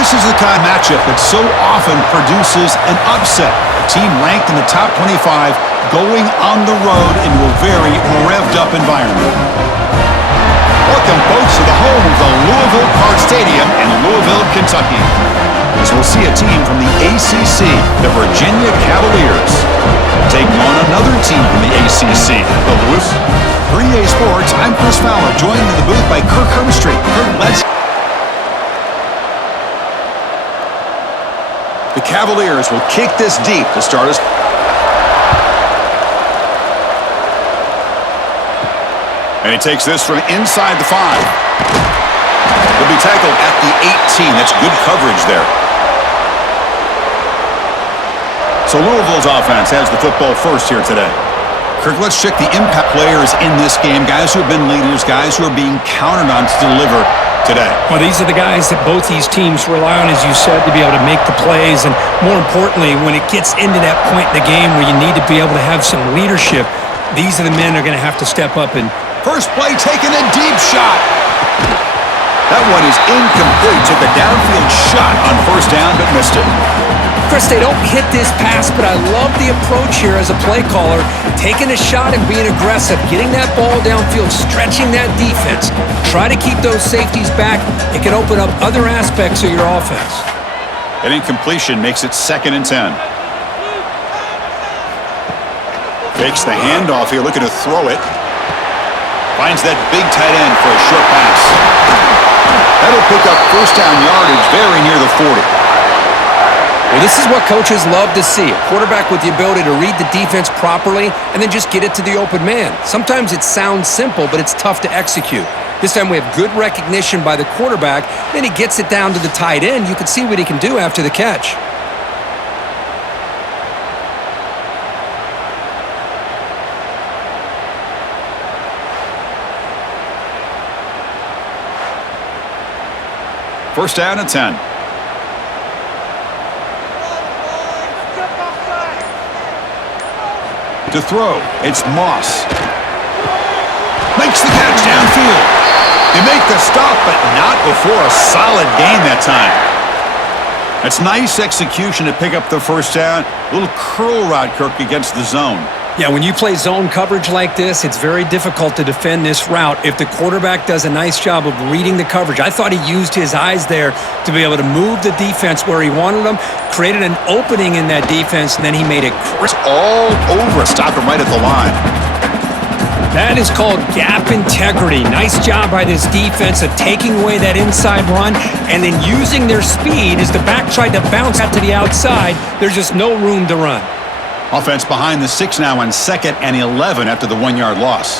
This is the kind of matchup that so often produces an upset. A team ranked in the top 25 going on the road into a very revved-up environment. Welcome, folks, to the home of the Louisville Card Stadium in Louisville, Kentucky. As we'll see a team from the ACC, the Virginia Cavaliers, taking on another team from the ACC, the Louisville. 3A Sports, I'm Chris Fowler, joined in the booth by Kirk Hermstreet. Kirk, let's... The Cavaliers will kick this deep to start us. And he takes this from inside the 5. He'll be tackled at the 18. That's good coverage there. So Louisville's offense has the football first here today. Kirk, let's check the impact players in this game. Guys who have been leaders, guys who are being counted on to deliver today. Well, these are the guys that both these teams rely on, as you said, to be able to make the plays. And more importantly, when it gets into that point in the game where you need to be able to have some leadership, these are the men that are going to have to step up. And first play taken, a deep shot. That one is incomplete. Took a downfield shot on first down, but missed it. Chris, they don't hit this pass, but I love the approach here as a play caller. Taking a shot and being aggressive, getting that ball downfield, stretching that defense. Try to keep those safeties back. It can open up other aspects of your offense. An incompletion makes it 2nd and 10. Fakes the handoff here, looking to throw it. Finds that big tight end for a short pass. That'll pick up first down yardage very near the 40. Well, this is what coaches love to see. A quarterback with the ability to read the defense properly and then just get it to the open man. Sometimes it sounds simple, but it's tough to execute. This time we have good recognition by the quarterback. Then he gets it down to the tight end. You can see what he can do after the catch. First down and 10. To throw, it's Moss. Makes the catch downfield. They make the stop, but not before a solid gain that time. That's nice execution to pick up the first down. A little curl route, Kirk, against the zone. Yeah, when you play zone coverage like this, it's very difficult to defend this route if the quarterback does a nice job of reading the coverage. I thought he used his eyes there to be able to move the defense where he wanted them, created an opening in that defense, and then he made it crisp. All over, stop him right at the line. That is called gap integrity. Nice job by this defense of taking away that inside run and then using their speed as the back tried to bounce out to the outside. There's just no room to run. Offense behind the 6 now on 2nd and 11 after the 1-yard loss.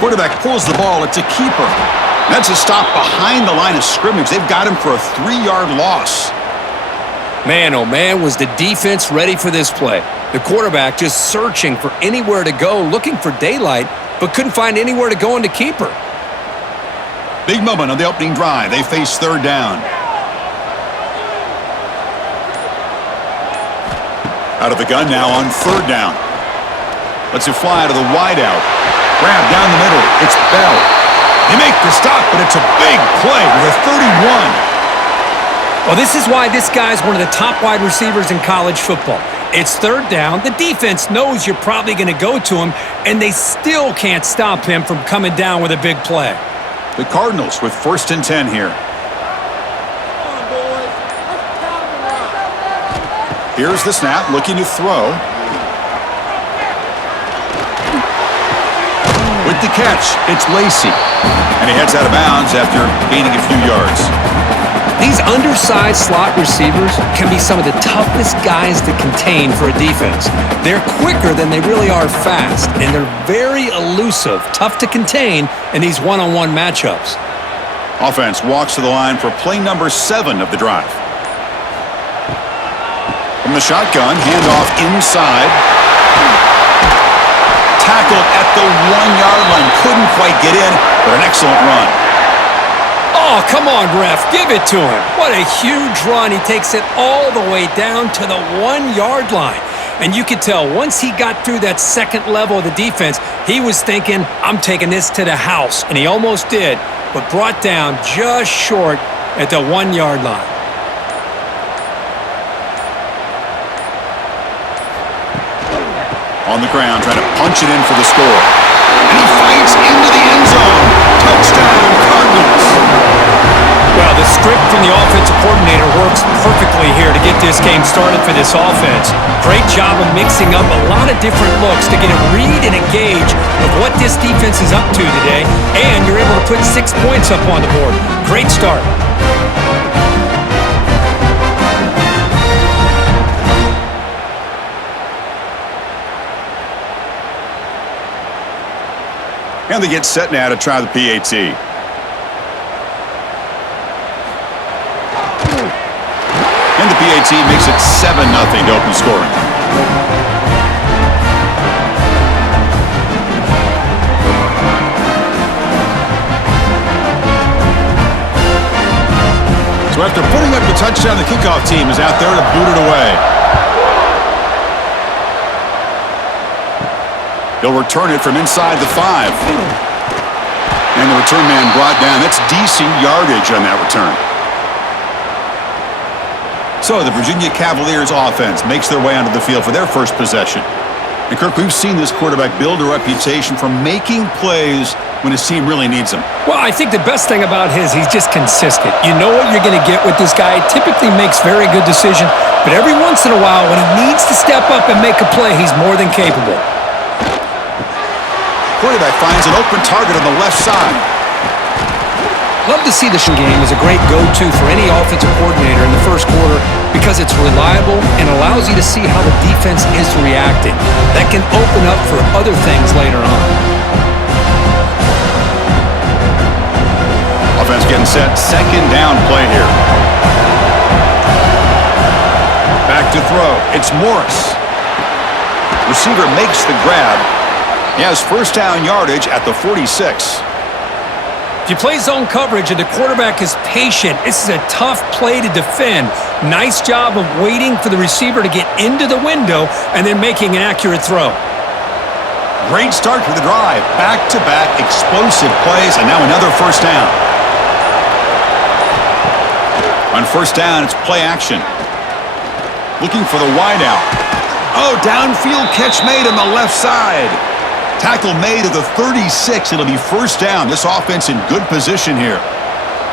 Quarterback pulls the ball. It's a keeper. That's a stop behind the line of scrimmage. They've got him for a 3-yard loss. Man, oh man, was the defense ready for this play. The quarterback just searching for anywhere to go, looking for daylight, but couldn't find anywhere to go into keeper. Big moment on the opening drive. They face 3rd down. Out of the gun now on 3rd down. Lets it fly to the wideout. Grab down the middle. It's Bell. They make the stop, but it's a big play with a 31. Well, this is why this guy's one of the top wide receivers in college football. It's 3rd down. The defense knows you're probably going to go to him, and they still can't stop him from coming down with a big play. The Cardinals with 1st and 10 here. Here's the snap, looking to throw. With the catch, it's Lacey. And he heads out of bounds after gaining a few yards. These undersized slot receivers can be some of the toughest guys to contain for a defense. They're quicker than they really are fast, and they're very elusive, tough to contain in these one-on-one matchups. Offense walks to the line for play number 7 of the drive. From the shotgun, handoff inside. Tackled at the 1-yard line. Couldn't quite get in, but an excellent run. Oh, come on, ref. Give it to him. What a huge run. He takes it all the way down to the 1-yard line. And you could tell once he got through that second level of the defense, he was thinking, I'm taking this to the house. And he almost did. but brought down just short at the 1-yard line. On the ground, trying to punch it in for the score. And he fights into the end zone. Touchdown, Cardinals. Well, the script from the offensive coordinator works perfectly here to get this game started for this offense. Great job of mixing up a lot of different looks to get a read and a gauge of what this defense is up to today, and you're able to put 6 points up on the board. Great start. And they get set now to try the PAT. And the PAT makes it 7-0 to open scoring. So after putting up the touchdown, the kickoff team is out there to boot it away. He'll return it from inside the 5. And the return man brought down. That's decent yardage on that return. So the Virginia Cavaliers offense makes their way onto the field for their first possession. And Kirk, we've seen this quarterback build a reputation for making plays when his team really needs him. Well, I think the best thing about he's just consistent. You know what you're going to get with this guy. He typically makes very good decisions, but every once in a while when he needs to step up and make a play, he's more than capable. Quarterback finds an open target on the left side. Love to see the game as a great go-to for any offensive coordinator in the first quarter because it's reliable and allows you to see how the defense is reacting. That can open up for other things later on. Offense getting set. Second down play here. Back to throw. It's Morris. Receiver makes the grab. He has first down yardage at the 46. If you play zone coverage and the quarterback is patient, this is a tough play to defend. Nice job of waiting for the receiver to get into the window and then making an accurate throw. Great start to the drive. Back-to-back explosive plays, and now another first down. On first down, it's play action. Looking for the wideout. Oh, downfield catch made on the left side. Tackle made at the 36. It'll be first down. This offense in good position here.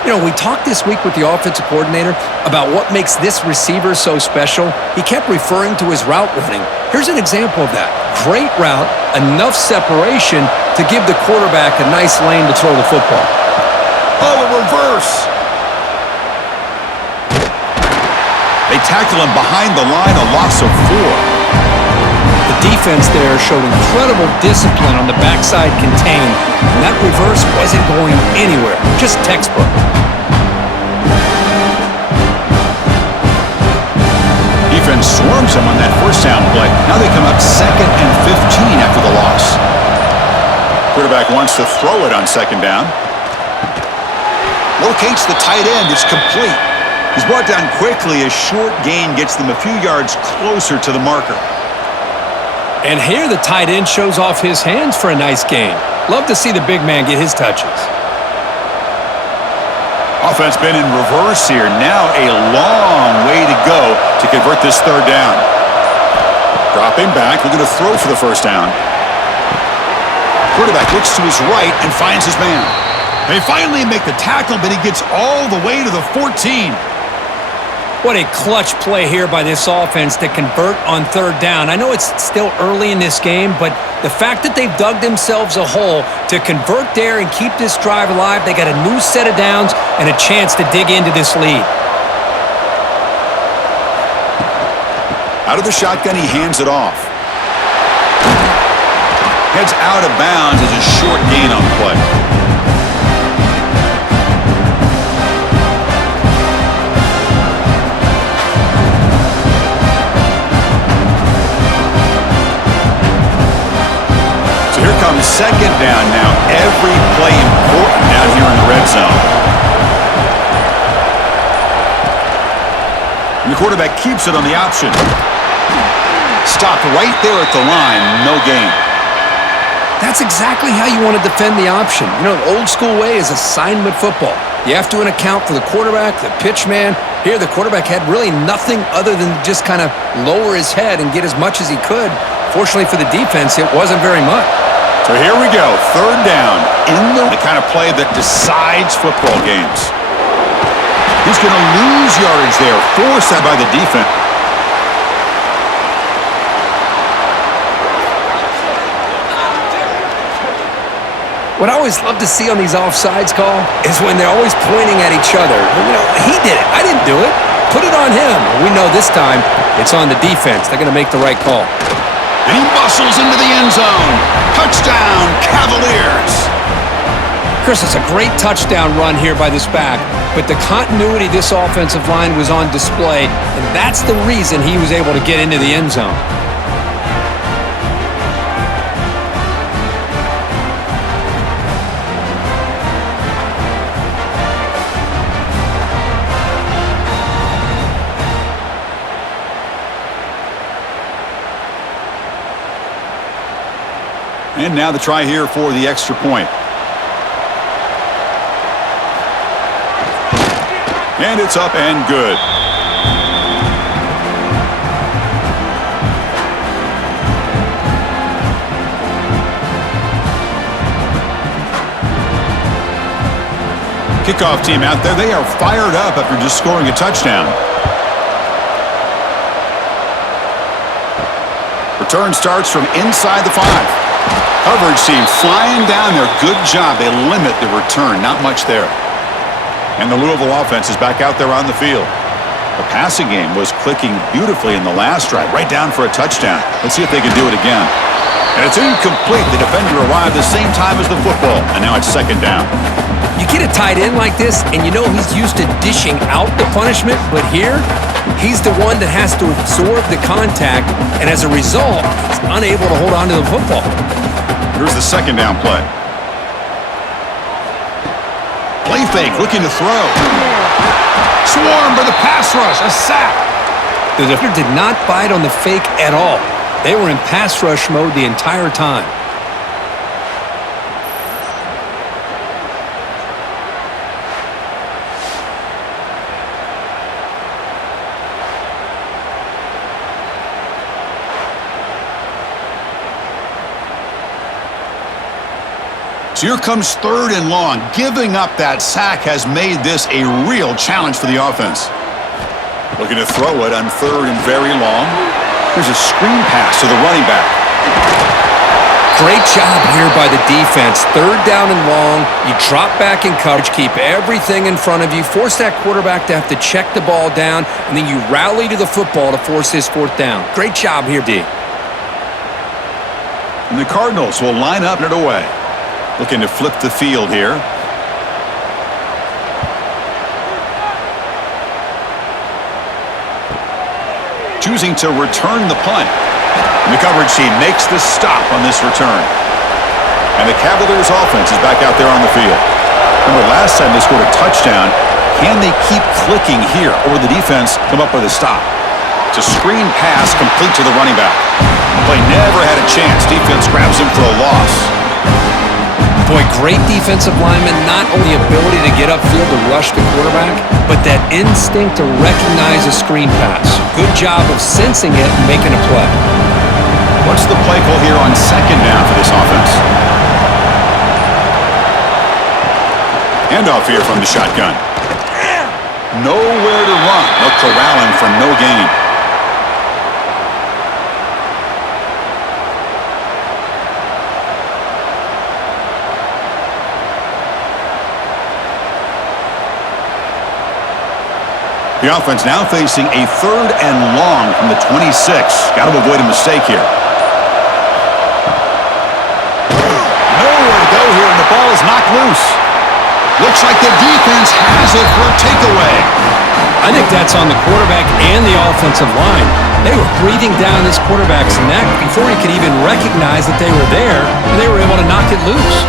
You know, we talked this week with the offensive coordinator about what makes this receiver so special. He kept referring to his route running. Here's an example of that. Great route, enough separation to give the quarterback a nice lane to throw the football. Oh, a reverse. They tackle him behind the line, a loss of 4. The defense there showed incredible discipline on the backside contain, and that reverse wasn't going anywhere, just textbook. Defense swarms him on that first down play. Now they come up 2nd and 15 after the loss. Quarterback wants to throw it on second down. Locates the tight end. It's complete. He's brought down quickly. A short gain gets them a few yards closer to the marker. And here the tight end shows off his hands for a nice gain. Love to see the big man get his touches. Offense been in reverse here. Now a long way to go to convert this third down. Dropping back, looking to throw for the first down. Quarterback looks to his right and finds his man. They finally make the tackle, but he gets all the way to the 14. What a clutch play here by this offense to convert on third down. I know it's still early in this game, but the fact that they've dug themselves a hole to convert there and keep this drive alive, they got a new set of downs and a chance to dig into this lead. Out of the shotgun, he hands it off. Heads out of bounds as a short gain on the play. Comes second down now. Every play important down here in the red zone. And the quarterback keeps it on the option. Stopped right there at the line. No gain. That's exactly how you want to defend the option. You know, the old school way is assignment football. You have to account for the quarterback, the pitch man. Here, the quarterback had really nothing other than just kind of lower his head and get as much as he could. Fortunately for the defense, it wasn't very much. So here we go, third down in the kind of play that decides football games. He's going to lose yardage there, forced that by the defense. What I always love to see on these offsides call is when they're always pointing at each other. You know, he did it. I didn't do it. Put it on him. We know this time it's on the defense. They're going to make the right call. And he muscles into the end zone. Touchdown, Cavaliers. Chris, it's a great touchdown run here by this back, but the continuity of this offensive line was on display, and that's the reason he was able to get into the end zone. And now the try here for the extra point. And it's up and good. Kickoff team out there, they are fired up after just scoring a touchdown. Return starts from inside the 5. Coverage team flying down there. Good job. They limit the return. Not much there. And the Louisville offense is back out there on the field. The passing game was clicking beautifully in the last drive, right down for a touchdown. Let's see if they can do it again. And it's incomplete. The defender arrived the same time as the football, and now it's second down. You get a tight end like this, and you know he's used to dishing out the punishment, but here, he's the one that has to absorb the contact, and as a result, he's unable to hold on to the football. Here's the second down play. Play fake, looking to throw. Swarmed by the pass rush, a sack. The defender did not bite on the fake at all. They were in pass rush mode the entire time. So here comes third and long. Giving up that sack has made this a real challenge for the offense. Looking to throw it on third and very long. There's a screen pass to the running back. Great job here by the defense. Third down and long. You drop back in coverage, keep everything in front of you, force that quarterback to have to check the ball down, and then you rally to the football to force this fourth down. Great job here, D. And the Cardinals will line up and it away. Looking to flip the field here. Choosing to return the punt. And the coverage team makes the stop on this return. And the Cavaliers offense is back out there on the field. Remember last time they scored a touchdown. Can they keep clicking here, or will the defense come up with a stop? It's a screen pass complete to the running back. The play never had a chance. Defense grabs him for a loss. Boy, great defensive lineman, not only ability to get upfield to rush the quarterback, but that instinct to recognize a screen pass. Good job of sensing it and making a play. What's the play call here on second down for this offense? Handoff here from the shotgun. Nowhere to run. They'll corral him for no gain. The offense now facing a third and long from the 26. Got to avoid a mistake here. Nowhere to go here, and the ball is knocked loose. Looks like the defense has it for a takeaway. I think that's on the quarterback and the offensive line. They were breathing down this quarterback's neck before he could even recognize that they were there, and they were able to knock it loose.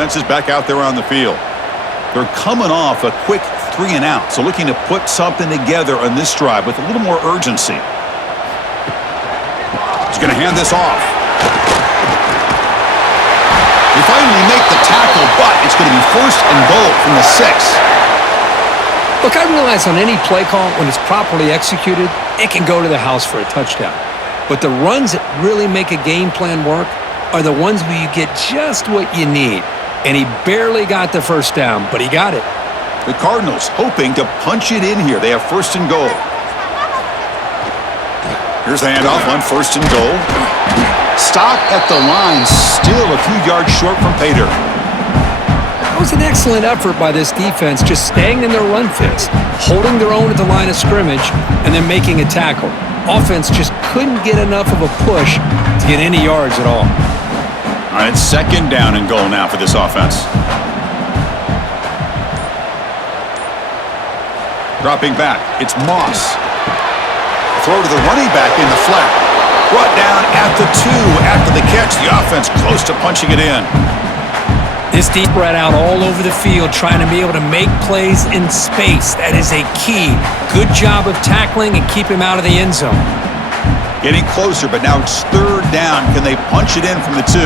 offense is back out there on the field. They're coming off a quick 3 and out, so looking to put something together on this drive with a little more urgency. He's going to hand this off. They finally make the tackle, but it's going to be first and goal from the 6. Look, I realize on any play call, when it's properly executed, it can go to the house for a touchdown. But the runs that really make a game plan work are the ones where you get just what you need. And he barely got the first down, but he got it. The Cardinals hoping to punch it in here. They have first and goal. Here's the handoff on first and goal. Stop at the line, still a few yards short from pay dirt. That was an excellent effort by this defense, just staying in their run fits, holding their own at the line of scrimmage, and then making a tackle. Offense just couldn't get enough of a push to get any yards at all. All right, second down and goal now for this offense. Dropping back, it's Moss. Throw to the running back in the flat. Brought down at the 2 after the catch. The offense close to punching it in. This deep spread out all over the field, trying to be able to make plays in space. That is a key. Good job of tackling and keep him out of the end zone. Getting closer, but now it's third down. Can they punch it in from the 2?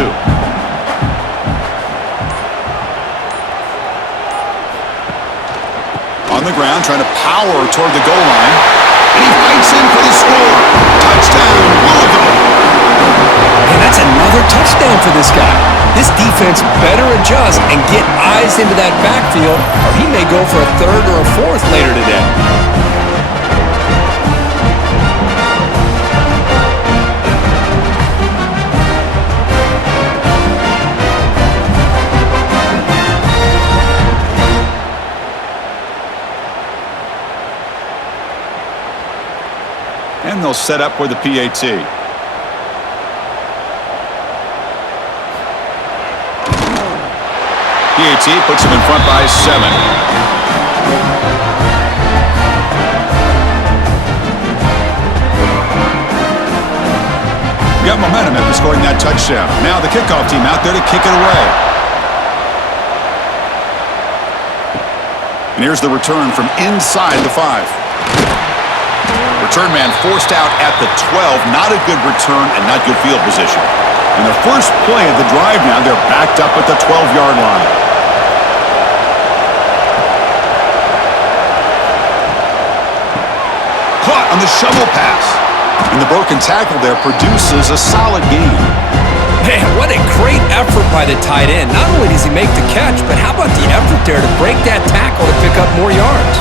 On the ground, trying to power toward the goal line. And he fights in for the score. Touchdown, Louisville. And that's another touchdown for this guy. This defense better adjust and get eyes into that backfield, or he may go for a 3rd or a 4th later today. And they'll set up for the PAT. PAT puts him in front by 7. Got momentum after scoring that touchdown. Now the kickoff team out there to kick it away. And here's the return from inside the 5. Return man forced out at the 12. Not a good return and not good field position. And the first play of the drive now, they're backed up at the 12-yard line. Caught on the shovel pass. And the broken tackle there produces a solid gain. Man, what a great effort by the tight end. Not only does he make the catch, but how about the effort there to break that tackle to pick up more yards?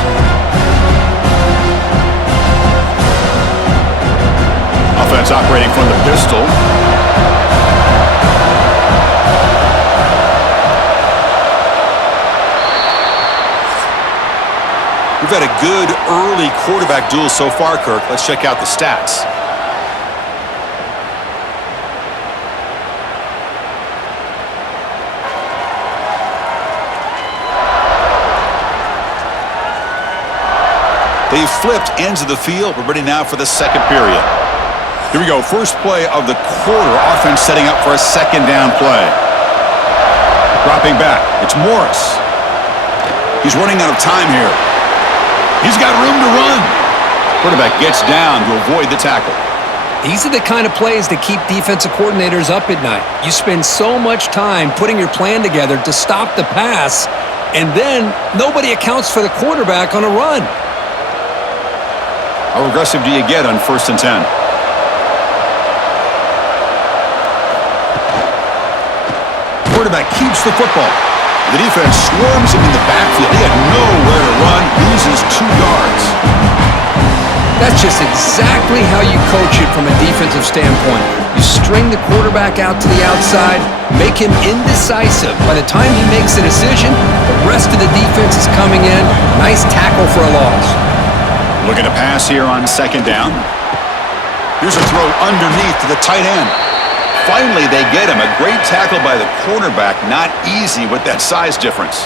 Offense operating from the pistol. We've had a good early quarterback duel so far, Kirk. Let's check out the stats. They flipped ends of the field. We're ready now for the second period. Here we go. First play of the quarter. Offense setting up for a second down play. Dropping back. It's Morris. He's running out of time here. He's got room to run. Quarterback gets down to avoid the tackle. These are the kind of plays that keep defensive coordinators up at night. You spend so much time putting your plan together to stop the pass, and then nobody accounts for the quarterback on a run. How aggressive do you get on 1st and 10? Quarterback keeps the football. The defense swarms him in the backfield. He had nowhere to run, loses 2 yards. That's just exactly how you coach it from a defensive standpoint. You string the quarterback out to the outside, make him indecisive. By the time he makes a decision, the rest of the defense is coming in. Nice tackle for a loss. Looking to pass here on second down. Here's a throw underneath to the tight end. Finally, they get him. A great tackle by the cornerback. Not easy with that size difference.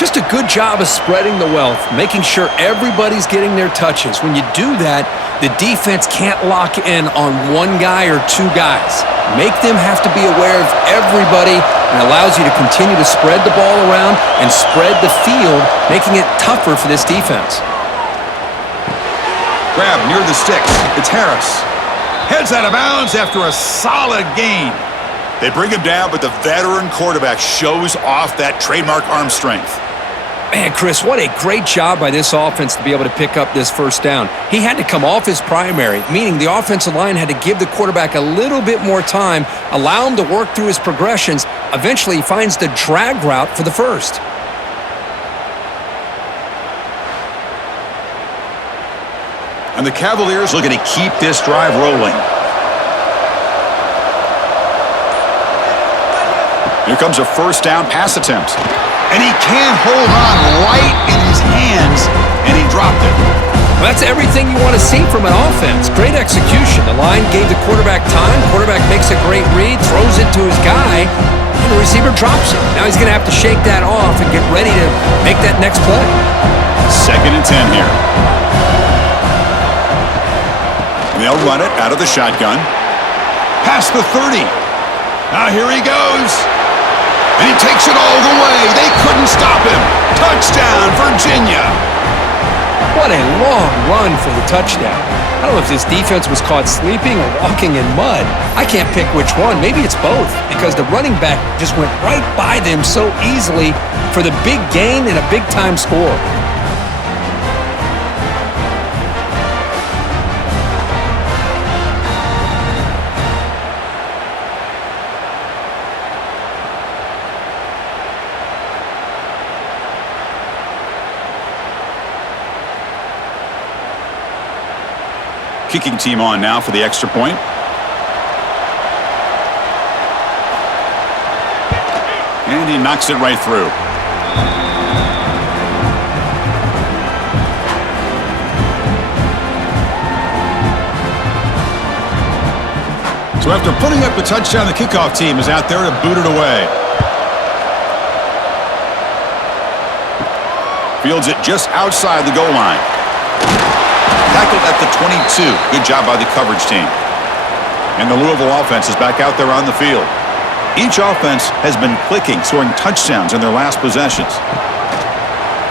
Just a good job of spreading the wealth, making sure everybody's getting their touches. When you do that, the defense can't lock in on one guy or two guys. Make them have to be aware of everybody and allows you to continue to spread the ball around and spread the field, making it tougher for this defense. Grab near the sticks. It's Harris. Heads out of bounds after a solid gain. They bring him down, but the veteran quarterback shows off that trademark arm strength. Man, Chris, what a great job by this offense to be able to pick up this first down. He had to come off his primary, meaning the offensive line had to give the quarterback a little bit more time, allow him to work through his progressions. Eventually, he finds the drag route for the first. And the Cavaliers looking to keep this drive rolling. Here comes a first down pass attempt. And he can't hold on right in his hands, and he dropped it. Well, that's everything you want to see from an offense. Great execution. The line gave the quarterback time. Quarterback makes a great read, throws it to his guy, and the receiver drops it. Now he's going to have to shake that off and get ready to make that next play. 2nd and 10 here. And they'll run it out of the shotgun. Past the 30. Now here he goes. And he takes it all the way. They couldn't stop him. Touchdown, Virginia. What a long run for the touchdown. I don't know if this defense was caught sleeping or walking in mud. I can't pick which one. Maybe it's both, because the running back just went right by them so easily for the big gain and a big-time score. Kicking team on now for the extra point. And he knocks it right through. So after putting up a touchdown, the kickoff team is out there to boot it away. Fields it just outside the goal line. Tackled at the 22. Good job by the coverage team. And the Louisville offense is back out there on the field. Each offense has been clicking, scoring touchdowns in their last possessions.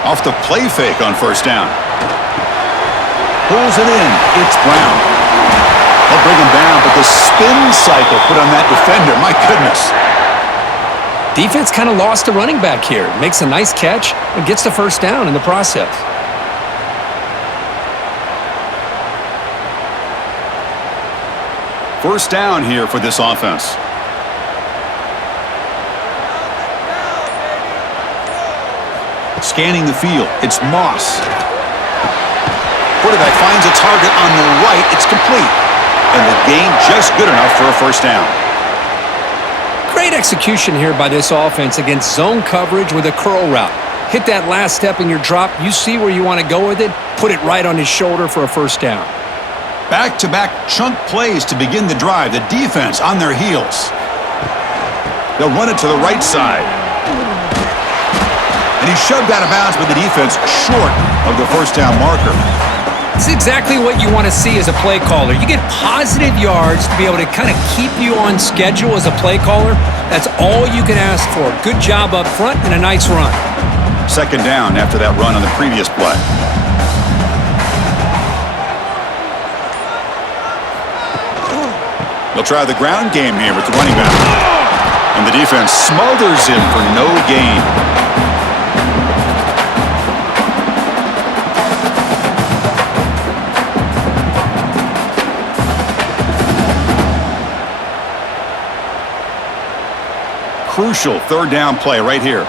Off the play fake on first down. Pulls it in. It's Brown. They'll bring him down, but the spin cycle put on that defender, my goodness. Defense kind of lost a running back here. Makes a nice catch and gets the first down in the process. First down here for this offense. Scanning the field. It's Moss. Quarterback finds a target on the right. It's complete. And the gain just good enough for a first down. Great execution here by this offense against zone coverage with a curl route. Hit that last step in your drop. You see where you want to go with it. Put it right on his shoulder for a first down. Back-to-back chunk plays to begin the drive. The defense on their heels. They'll run it to the right side. And he shoved out of bounds with the defense short of the first down marker. It's exactly what you want to see as a play caller. You get positive yards to be able to kind of keep you on schedule as a play caller. That's all you can ask for. Good job up front and a nice run. 2nd down after that run on the previous play. They'll try the ground game here with the running back. And the defense smothers him for no gain. Crucial 3rd down play right here.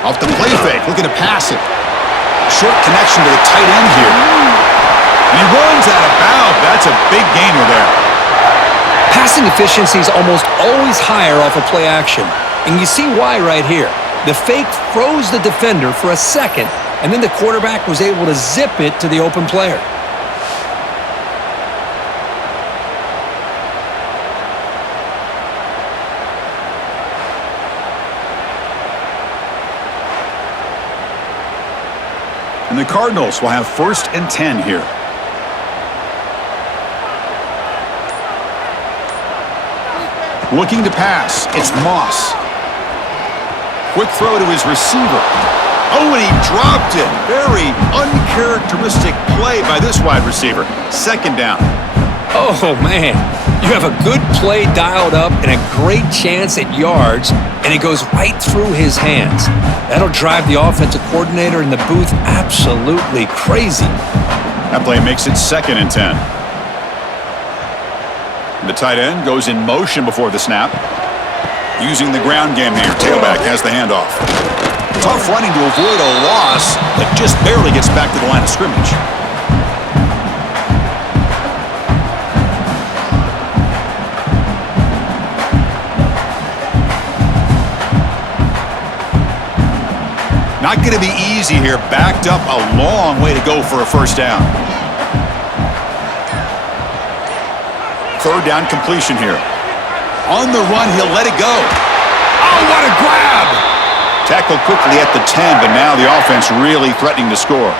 Off the play fake, looking to pass it. Short connection to the tight end here. And he runs out of bounds. That's a big gainer there. Passing efficiency is almost always higher off of play action. And you see why right here. The fake froze the defender for a second, and then the quarterback was able to zip it to the open player. the Cardinals will have 1st and 10 here. Looking to pass. It's Moss. Quick throw to his receiver. Oh, and he dropped it. Very uncharacteristic play by this wide receiver. 2nd down. Oh, man. You have a good play dialed up and a great chance at yards, and it goes right through his hands. That'll drive the offensive coordinator in the booth absolutely crazy. That play makes it 2nd and 10. The tight end goes in motion before the snap. Using the ground game here. Tailback has the handoff. Tough running to avoid a loss, but just barely gets back to the line of scrimmage. Not going to be easy here. Backed up a long way to go for a 1st down. 3rd down completion here. On the run, he'll let it go. Oh, what a grab! Tackled quickly at the 10, but now the offense really threatening to score.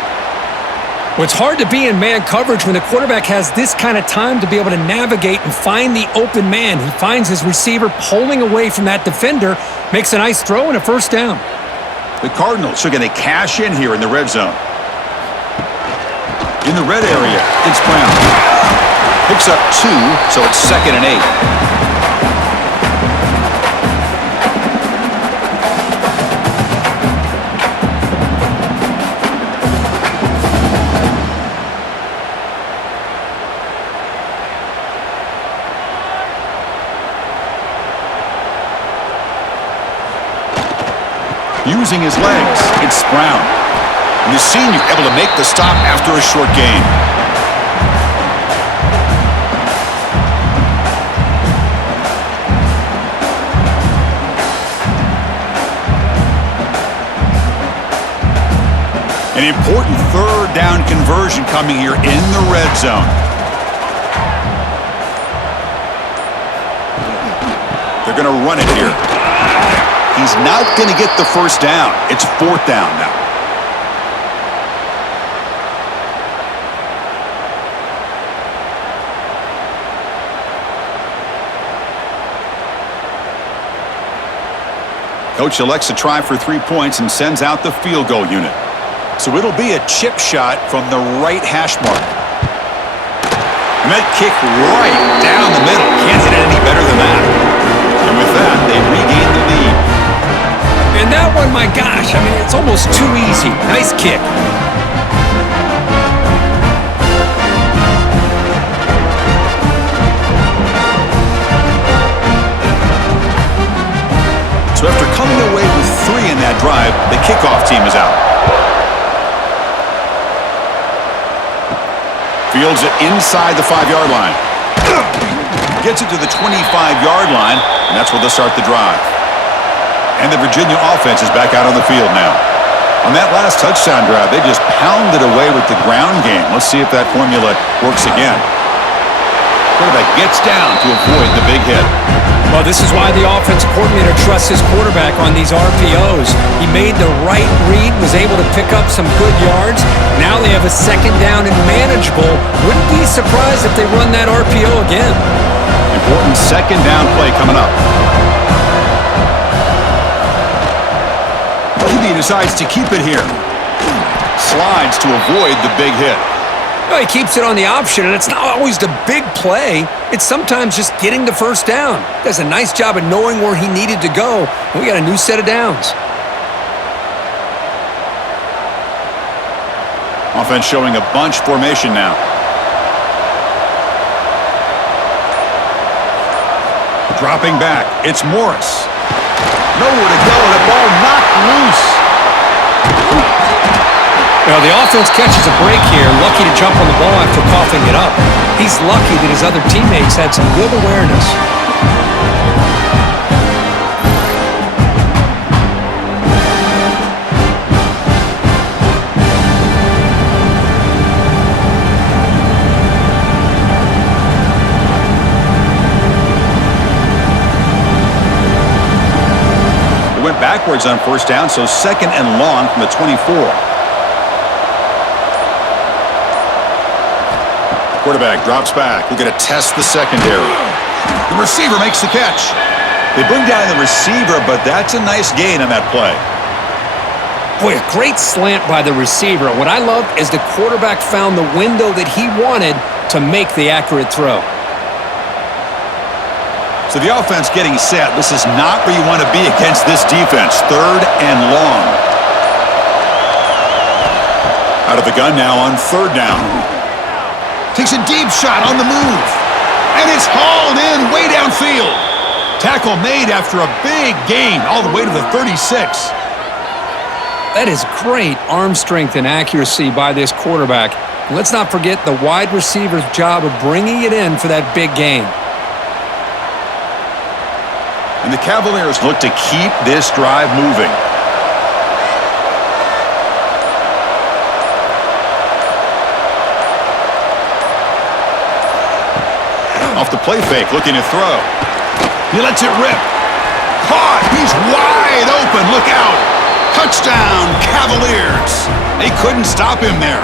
Well, it's hard to be in man coverage when the quarterback has this kind of time to be able to navigate and find the open man. He finds his receiver pulling away from that defender, makes a nice throw and a 1st down. The Cardinals are going to cash in here in the red zone. In the red area, it's Brown. Picks up 2, so it's 2nd and 8. Using his legs, it's Brown. And the senior able to make the stop after a short gain. An important 3rd down conversion coming here in the red zone. They're going to run it here. He's not going to get the 1st down. It's 4th down now. Coach elects to try for 3 points and sends out the field goal unit. So it'll be a chip shot from the right hash mark. And that kick right down the middle. Can't hit it any better than that. And with that, they regain the lead. And that one, my gosh, I mean, it's almost too easy. Nice kick. So after coming away with 3 in that drive, the kickoff team is out. Fields it inside the 5-yard line. Gets it to the 25-yard line, and that's where they'll start the drive. And the Virginia offense is back out on the field now. On that last touchdown drive, they just pounded away with the ground game. Let's see if that formula works again. Quarterback gets down to avoid the big hit. Well, this is why the offensive coordinator trusts his quarterback on these RPOs. He made the right read, was able to pick up some good yards. Now they have a 2nd down and manageable. Wouldn't be surprised if they run that RPO again. Important 2nd down play coming up. He decides to keep it here. Slides to avoid the big hit. Well, he keeps it on the option, and it's not always the big play. It's sometimes just getting the 1st down. Does a nice job of knowing where he needed to go. We got a new set of downs. Offense showing a bunch formation now. Dropping back, it's Morris. Nowhere to go, and the ball knocked loose. Well, the offense catches a break here, lucky to jump on the ball after coughing it up. He's lucky that his other teammates had some good awareness. Backwards on 1st down, so 2nd and long from the 24. Quarterback drops back. We're going to test the secondary. The receiver makes the catch. They bring down the receiver, but that's a nice gain on that play. Boy, a great slant by the receiver. What I loved is the quarterback found the window that he wanted to make the accurate throw. So the offense getting set. This is not where you want to be against this defense. 3rd and long. Out of the gun now on 3rd down. Takes a deep shot on the move. And it's hauled in way downfield. Tackle made after a big gain all the way to the 36. That is great arm strength and accuracy by this quarterback. Let's not forget the wide receiver's job of bringing it in for that big gain. And the Cavaliers look to keep this drive moving. Off the play fake, looking to throw. He lets it rip. Caught. He's wide open. Look out. Touchdown, Cavaliers. They couldn't stop him there.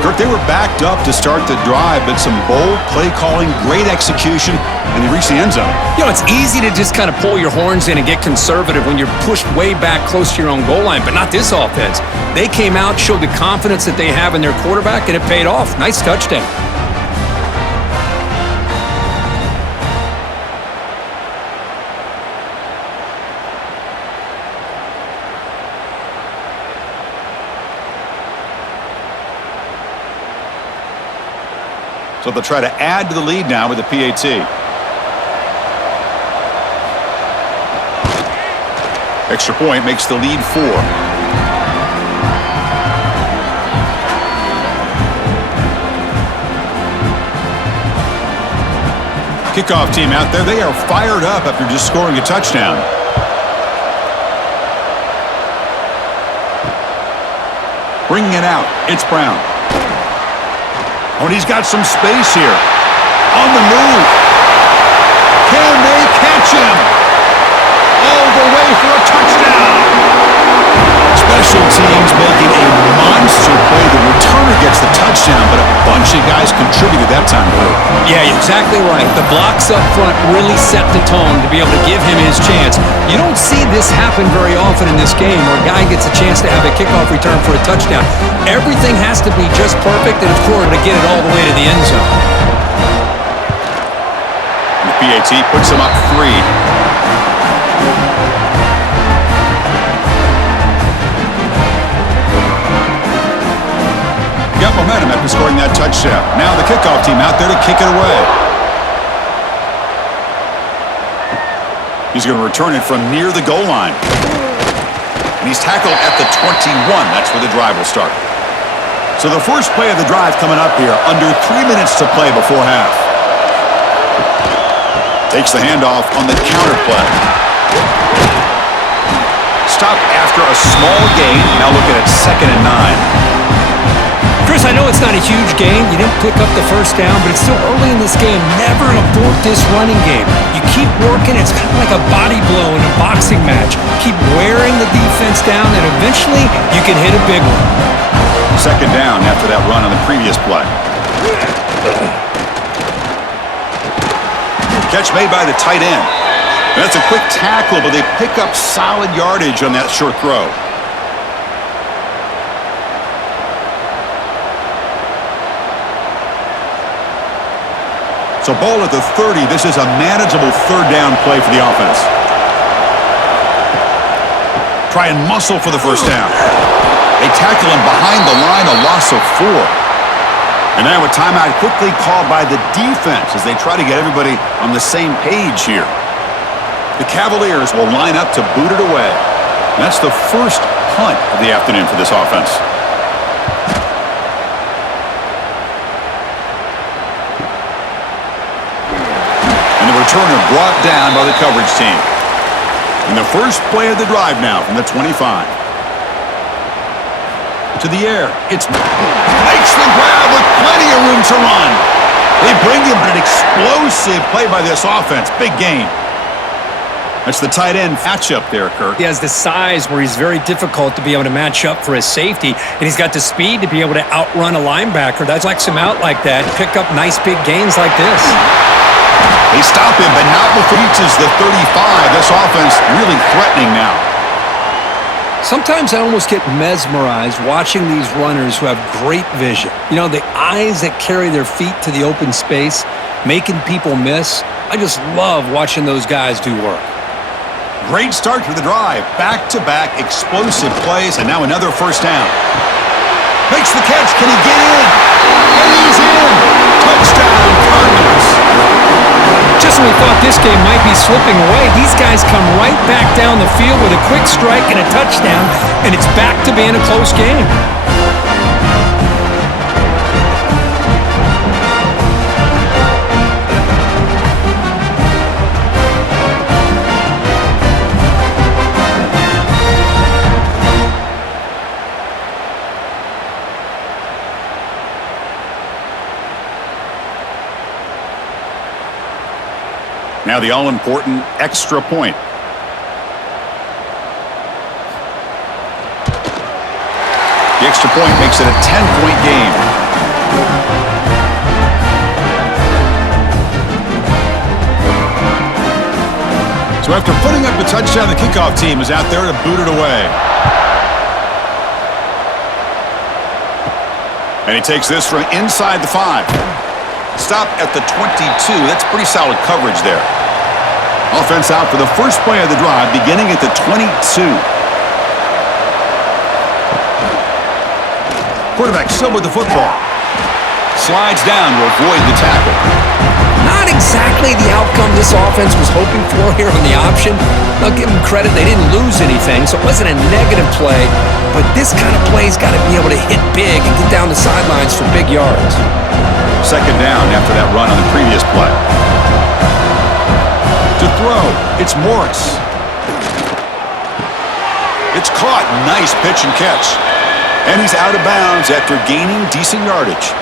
Kirk, they were backed up to start the drive, but some bold play calling, great execution, and they reached the end zone. You know, it's easy to just kind of pull your horns in and get conservative when you're pushed way back close to your own goal line, but not this offense. They came out, showed the confidence that they have in their quarterback, and it paid off. Nice touchdown. So they'll try to add to the lead now with the PAT. Extra point makes the lead 4. Kickoff team out there. They are fired up after just scoring a touchdown. Bringing it out. It's Brown. Oh, and he's got some space here. On the move. Can they catch him? All the way for a touchdown. Special teams making a monster play. The returner gets the touchdown, but a bunch of guys contributed that time. Yeah, exactly right. The blocks up front really set the tone to be able to give him his chance. You don't see this happen very often in this game where a guy gets a chance to have a kickoff return for a touchdown. Everything has to be just perfect and, of course, to get it all the way to the end zone. The PAT puts him up 3. Got momentum after scoring that touchdown. Now the kickoff team out there to kick it away. He's going to return it from near the goal line. And he's tackled at the 21. That's where the drive will start. So the first play of the drive coming up here. Under 3 minutes to play before half. Takes the handoff on the counter play. Stopped after a small gain. Now looking at 2nd and 9. Chris, I know it's not a huge gain. You didn't pick up the first down, but it's still early in this game. Never abort this running game. You keep working. It's kind of like a body blow in a boxing match. Keep wearing the defense down, and eventually you can hit a big one. 2nd down after that run on the previous play. Catch made by the tight end. That's a quick tackle, but they pick up solid yardage on that short throw. So ball at the 30. This is a manageable 3rd down play for the offense. Try and muscle for the first down. They tackle him behind the line, a loss of 4. And now a timeout quickly called by the defense as they try to get everybody on the same page here. The Cavaliers will line up to boot it away. And that's the first punt of the afternoon for this offense. Returner brought down by the coverage team. And the first play of the drive now from the 25. To the air. It's makes the grab with plenty of room to run. They bring him an explosive play by this offense. Big gain. That's the tight end matchup there, Kirk. He has the size where he's very difficult to be able to match up for his safety, and he's got the speed to be able to outrun a linebacker. That flex him out like that, pick up nice big gains like this. They stop him, but not before he reaches the 35. This offense really threatening now. Sometimes I almost get mesmerized watching these runners who have great vision. You know, the eyes that carry their feet to the open space, making people miss. I just love watching those guys do work. Great start to the drive. Back-to-back explosive plays, and now another first down. Makes the catch. Can he get in? And he's in. Touchdown, Cardinals. Just when we thought this game might be slipping away, these guys come right back down the field with a quick strike and a touchdown, and it's back to being a close game. Now the all-important extra point. The extra point makes it a 10-point game. So after putting up a touchdown, the kickoff team is out there to boot it away. And he takes this from inside the 5. Stop at the 22. That's pretty solid coverage there. Offense out for the first play of the drive, beginning at the 22. Quarterback still with the football. Slides down to avoid the tackle. Not exactly the outcome this offense was hoping for here on the option. I'll give them credit, they didn't lose anything, so it wasn't a negative play. But this kind of play's got to be able to hit big and get down the sidelines for big yards. Second down after that run on the previous play. To throw, it's Morris. It's caught. Nice pitch and catch. And he's out of bounds after gaining decent yardage.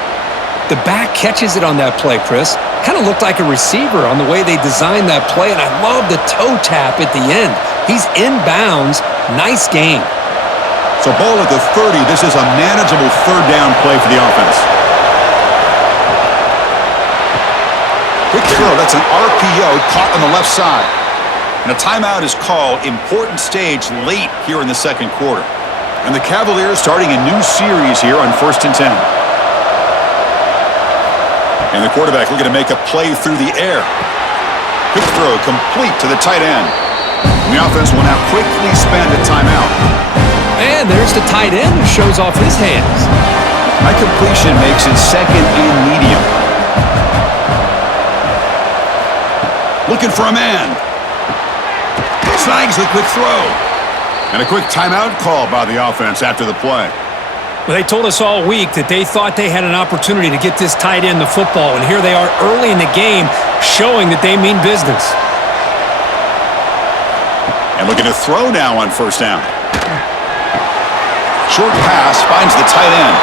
The back catches it on that play, Chris. Kind of looked like a receiver on the way they designed that play, and I love the toe tap at the end. He's in bounds. Nice game. So ball at the 30. This is a manageable third down play for the offense. Quick throw. That's an RPO caught on the left side. And a timeout is called. Important stage late here in the second quarter. And the Cavaliers starting a new series here on 1st and 10. And the quarterback looking to make a play through the air. Quick throw complete to the tight end. And the offense will now quickly spend a timeout. And there's the tight end who shows off his hands. That completion makes it second and medium. Looking for a man. Snags the quick throw. And a quick timeout call by the offense after the play. Well, they told us all week that they thought they had an opportunity to get this tight end the football, and here they are early in the game showing that they mean business. And looking to throw now on first down. Short pass finds the tight end.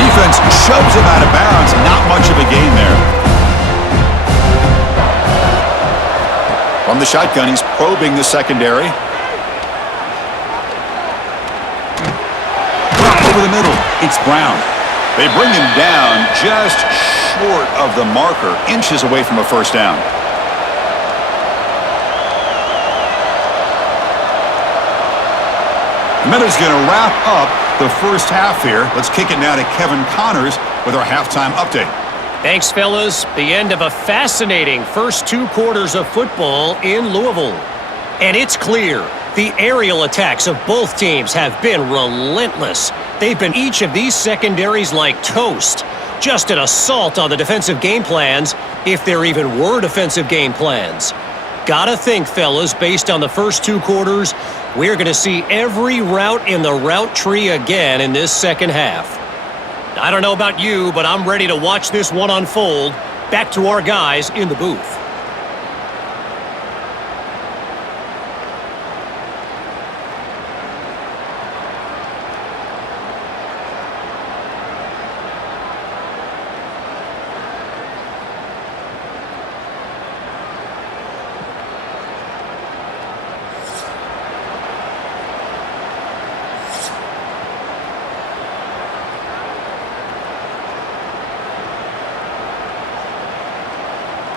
Defense shoves him out of bounds. Not much of a gain there. From the shotgun, he's probing the secondary. Over the middle, it's Brown. They bring him down just short of the marker, inches away from a first down. The minute's going to wrap up the first half here. Let's kick it now to Kevin Connors with our halftime update. Thanks, fellas. The end of a fascinating first 2 quarters of football in Louisville. And it's clear the aerial attacks of both teams have been relentless. They've been each of these secondaries like toast. Just an assault on the defensive game plans, if there even were defensive game plans. Gotta think, fellas, based on the first 2 quarters, we're going to see every route in the route tree again in this second half. I don't know about you, but I'm ready to watch this one unfold. Back to our guys in the booth.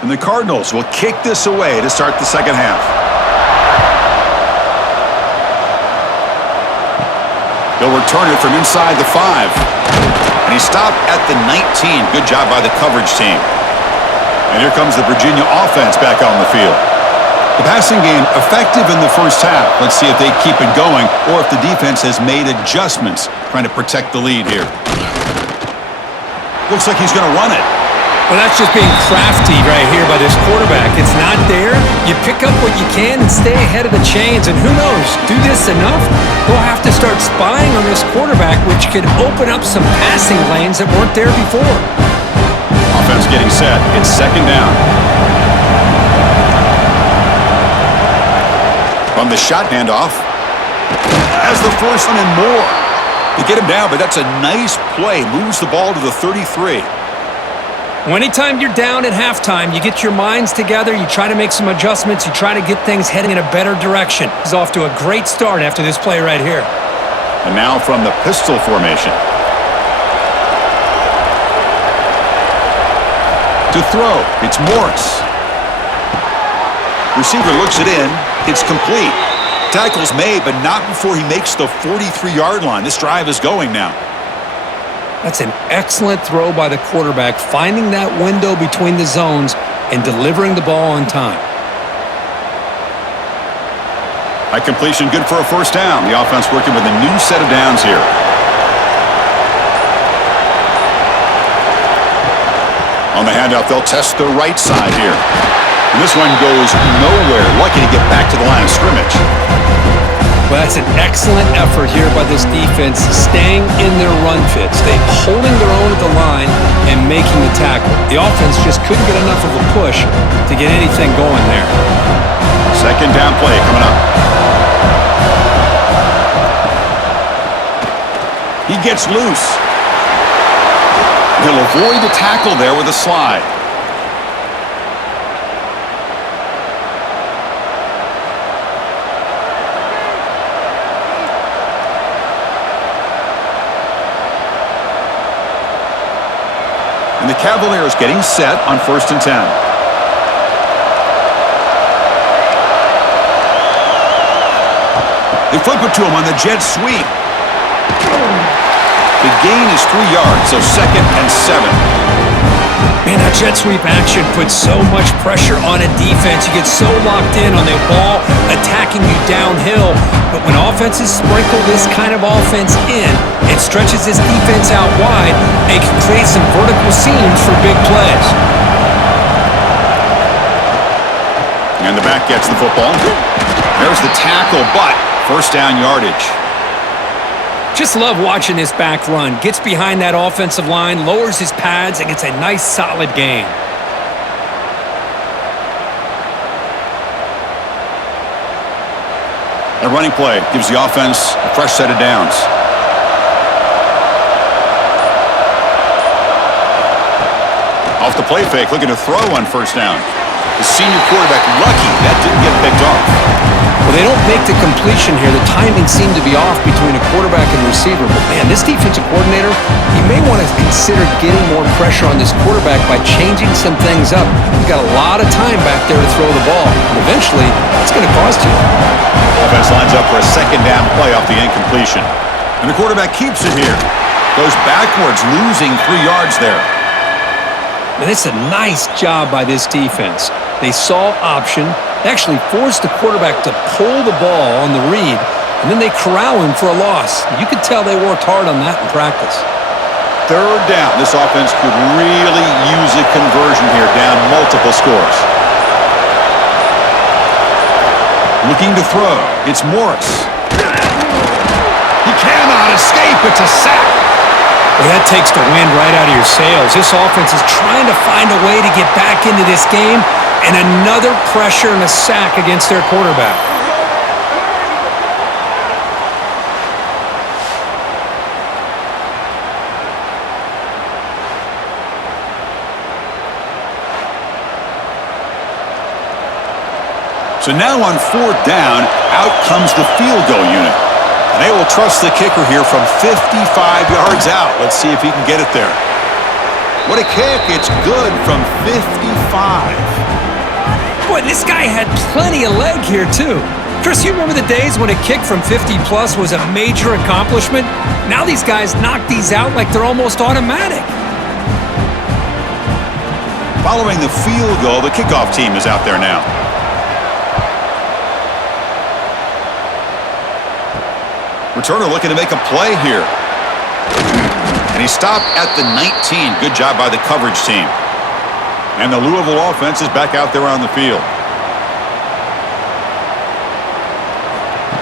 And the Cardinals will kick this away to start the second half. He'll return it from inside the 5. And he stopped at the 19. Good job by the coverage team. And here comes the Virginia offense back on the field. The passing game effective in the first half. Let's see if they keep it going or if the defense has made adjustments trying to protect the lead here. Looks like he's going to run it. Well, that's just being crafty right here by this quarterback. It's not there. You pick up what you can and stay ahead of the chains. And who knows, do this enough, they'll have to start spying on this quarterback, which could open up some passing lanes that weren't there before. Offense getting set. It's second down. From the shot handoff. Has the first one and more. They get him down, but that's a nice play. Moves the ball to the 33. Well, anytime you're down at halftime, you get your minds together, you try to make some adjustments, you try to get things heading in a better direction. He's off to a great start after this play right here. And now from the pistol formation. To throw, it's Morris. Receiver looks it in. It's complete. Tackle's made, but not before he makes the 43-yard line. This drive is going now. That's an excellent throw by the quarterback, finding that window between the zones and delivering the ball on time. High completion, good for a first down. The offense working with a new set of downs here. On the handoff, they'll test the right side here. And this one goes nowhere. Lucky to get back to the line of scrimmage. Well, that's an excellent effort here by this defense, staying in their run fits. They holding their own at the line and making the tackle. The offense just couldn't get enough of a push to get anything going there. Second down play coming up. He gets loose. He'll avoid the tackle there with a slide. And the Cavaliers getting set on 1st and 10. They flip it to him on the jet sweep. The gain is 3 yards, so 2nd and 7. Man, that jet sweep action puts so much pressure on a defense. You get so locked in on the ball attacking you downhill. But when offenses sprinkle this kind of offense in, it stretches this defense out wide and can create some vertical seams for big plays. And the back gets the football. There's the tackle, but first down yardage. Just love watching this back run. Gets behind that offensive line, lowers his pads, and gets a nice solid gain. A running play gives the offense a fresh set of downs. Off the play fake, looking to throw on first down. The senior quarterback lucky that didn't get picked off. Well, they don't make the completion here. The timing seemed to be off between a quarterback and receiver. But, man, this defensive coordinator, he may want to consider getting more pressure on this quarterback by changing some things up. He's got a lot of time back there to throw the ball. And eventually, it's going to cost you. Offense lines up for a second down play off the incompletion. And the quarterback keeps it here. Goes backwards, losing 3 yards there. And it's a nice job by this defense. They saw option. They actually forced the quarterback to pull the ball on the read, and then they corral him for a loss. You could tell they worked hard on that in practice. Third down. This offense could really use a conversion here, down multiple scores. Looking to throw. It's Morris. He cannot escape. It's a sack. Well, that takes the wind right out of your sails. This offense is trying to find a way to get back into this game, and another pressure and a sack against their quarterback. So now on 4th down, out comes the field goal unit. And they will trust the kicker here from 55 yards out. Let's see if he can get it there. What a kick. It's good from 55. Boy, this guy had plenty of leg here, too. Chris, you remember the days when a kick from 50-plus was a major accomplishment? Now these guys knock these out like they're almost automatic. Following the field goal, the kickoff team is out there now. Returner looking to make a play here. And he stopped at the 19. Good job by the coverage team. And the Louisville offense is back out there on the field.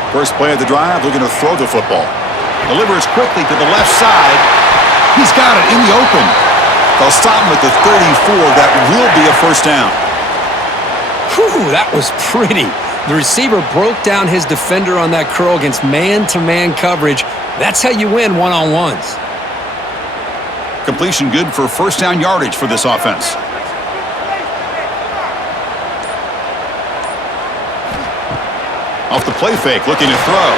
First play of the drive, looking to throw the football. Delivers quickly to the left side. He's got it in the open. They'll stop him at the 34. That will be a first down. Whew, that was pretty. The receiver broke down his defender on that curl against man-to-man coverage. That's how you win one-on-ones. Completion good for first down yardage for this offense. Off the play fake, looking to throw.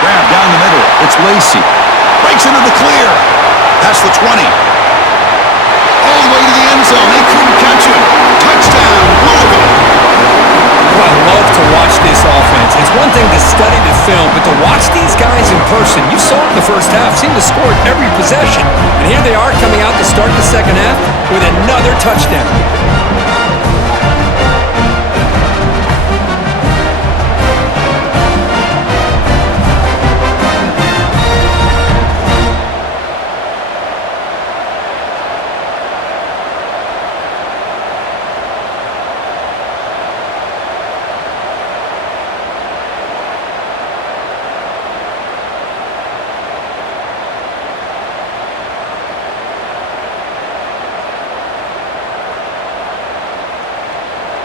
Grab down the middle. It's Lacey. Breaks into the clear. That's the 20. All the way to the end zone. They couldn't catch him. Touchdown, Louisville. Well, I love to watch this offense. It's one thing to study the film, but to watch these guys in person, you saw it in the first half, seemed to score every possession. And here they are coming out to start the second half with another touchdown.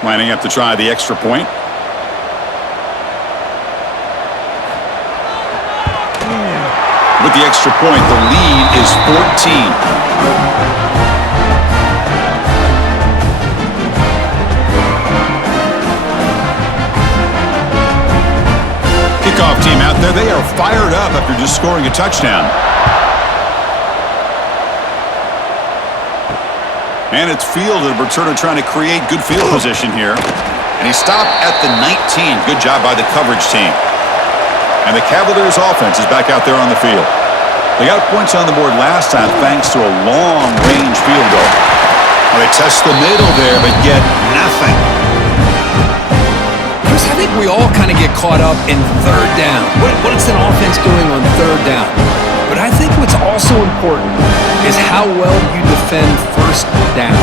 Lining up to try the extra point. With the extra point, the lead is 14. Kickoff team out there, they are fired up after just scoring a touchdown. And it's fielded. Returner trying to create good field position here. And he stopped at the 19. Good job by the coverage team. And the Cavaliers offense is back out there on the field. They got points on the board last time thanks to a long-range field goal. Well, they test the middle there, but get nothing. Chris, I think we all kind of get caught up in third down. What is an offense doing on third down? But I think what's also important is how well you defend first down.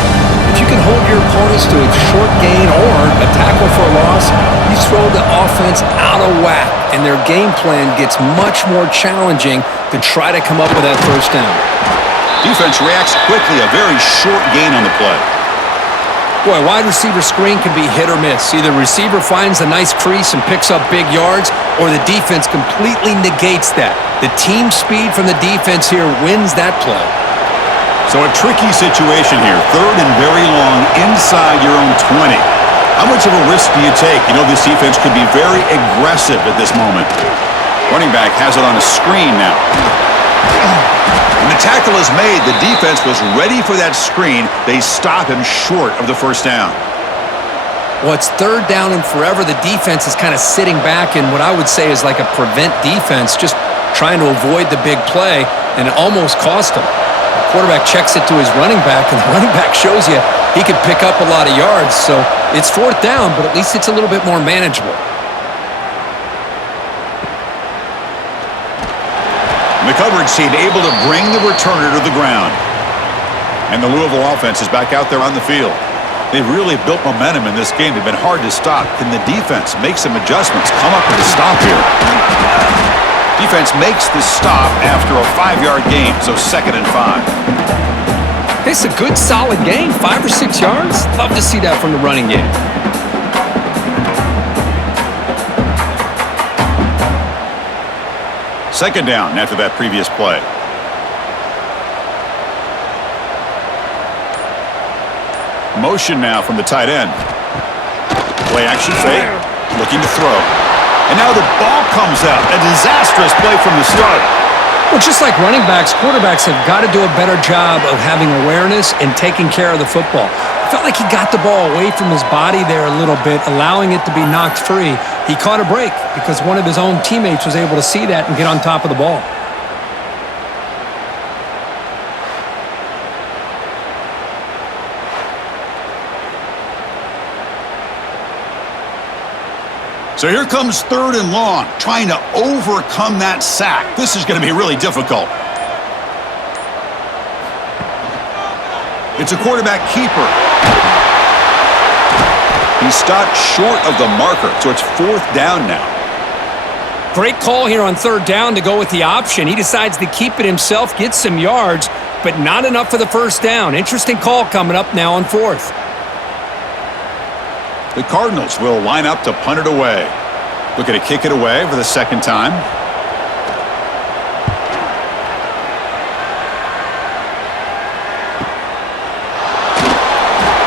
If you can hold your opponents to a short gain or a tackle for a loss, you throw the offense out of whack, and their game plan gets much more challenging to try to come up with that first down. Defense reacts quickly, a very short gain on the play. Boy, wide receiver screen can be hit or miss. Either receiver finds a nice crease and picks up big yards, or the defense completely negates that. The team speed from the defense here wins that play. So a tricky situation here. Third and very long inside your own 20. How much of a risk do you take? You know this defense could be very aggressive at this moment. Running back has it on a screen now. And the tackle is made. The defense was ready for that screen. They stop him short of the first down. Well, it's third down and forever. The defense is kind of sitting back in what I would say is like a prevent defense, just trying to avoid the big play, and it almost cost him. The quarterback checks it to his running back, and the running back shows you he could pick up a lot of yards. So it's fourth down, but at least it's a little bit more manageable. And the coverage team able to bring the returner to the ground. And the Louisville offense is back out there on the field. They've really built momentum in this game. They've been hard to stop. Can the defense make some adjustments? Come up with a stop here. Defense makes the stop after a 5-yard gain, so 2nd and 5. It's a good, solid game, 5 or 6 yards. Love to see that from the running game. Second down after that previous play. Motion now from the tight end. Play action fake, looking to throw. And now the ball comes out. A disastrous play from the start. Well, just like running backs, quarterbacks have got to do a better job of having awareness and taking care of the football. I felt like he got the ball away from his body there a little bit, allowing it to be knocked free. He caught a break because one of his own teammates was able to see that and get on top of the ball. So here comes 3rd and long, trying to overcome that sack. This is going to be really difficult. It's a quarterback keeper. He stopped short of the marker, so it's 4th down now. Great call here on 3rd down to go with the option. He decides to keep it himself, get some yards, but not enough for the 1st down. Interesting call coming up now on 4th. The Cardinals will line up to punt it away. Looking to kick it away for the 2nd time.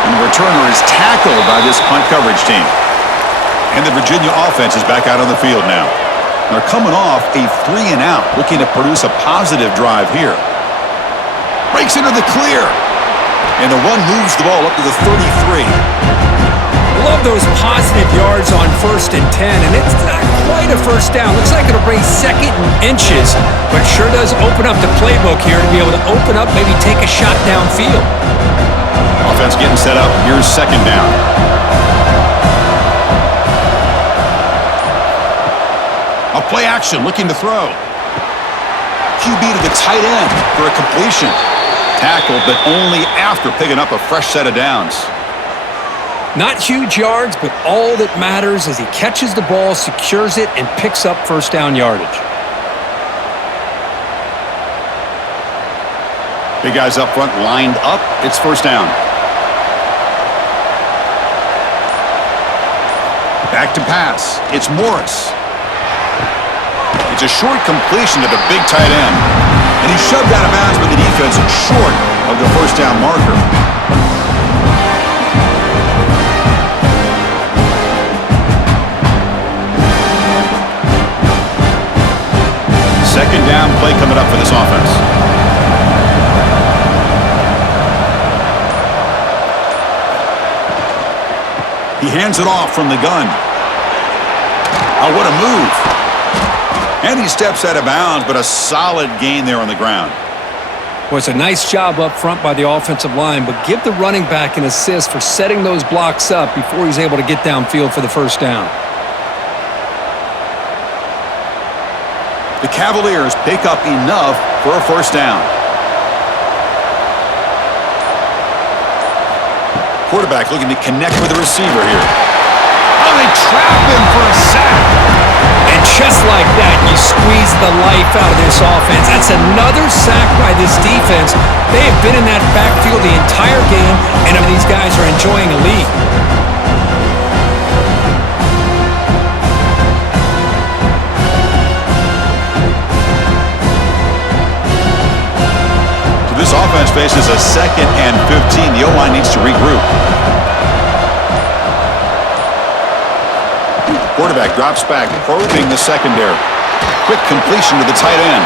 And the returner is tackled by this punt coverage team. And the Virginia offense is back out on the field now. They're coming off a 3 and out, looking to produce a positive drive here. Breaks into the clear. And the run moves the ball up to the 33. Love those positive yards on 1st and 10, and it's not quite a 1st down. Looks like it'll bring 2nd and inches, but sure does open up the playbook here to be able to open up, maybe take a shot downfield. Offense getting set up. Here's 2nd down. A play action, looking to throw. QB to the tight end for a completion. Tackled, but only after picking up a fresh set of downs. Not huge yards, but all that matters is he catches the ball, secures it, and picks up 1st down yardage. Big guys up front lined up. It's 1st down. Back to pass. It's Morris. It's a short completion to the big tight end. And he's shoved out of bounds by the defense short of the 1st down marker. Second down play coming up for this offense. He hands it off from the gun. Oh, what a move. And he steps out of bounds, but a solid gain there on the ground. Well, it's a nice job up front by the offensive line, but give the running back an assist for setting those blocks up before he's able to get downfield for the 1st down. The Cavaliers pick up enough for a 1st down. Quarterback looking to connect with the receiver here. Oh, they trap him for a sack. And just like that, you squeeze the life out of this offense. That's another sack by this defense. They have been in that backfield the entire game, and these guys are enjoying a lead. This offense faces a 2nd and 15. The O-line needs to regroup. Quarterback drops back, probing the secondary. Quick completion to the tight end.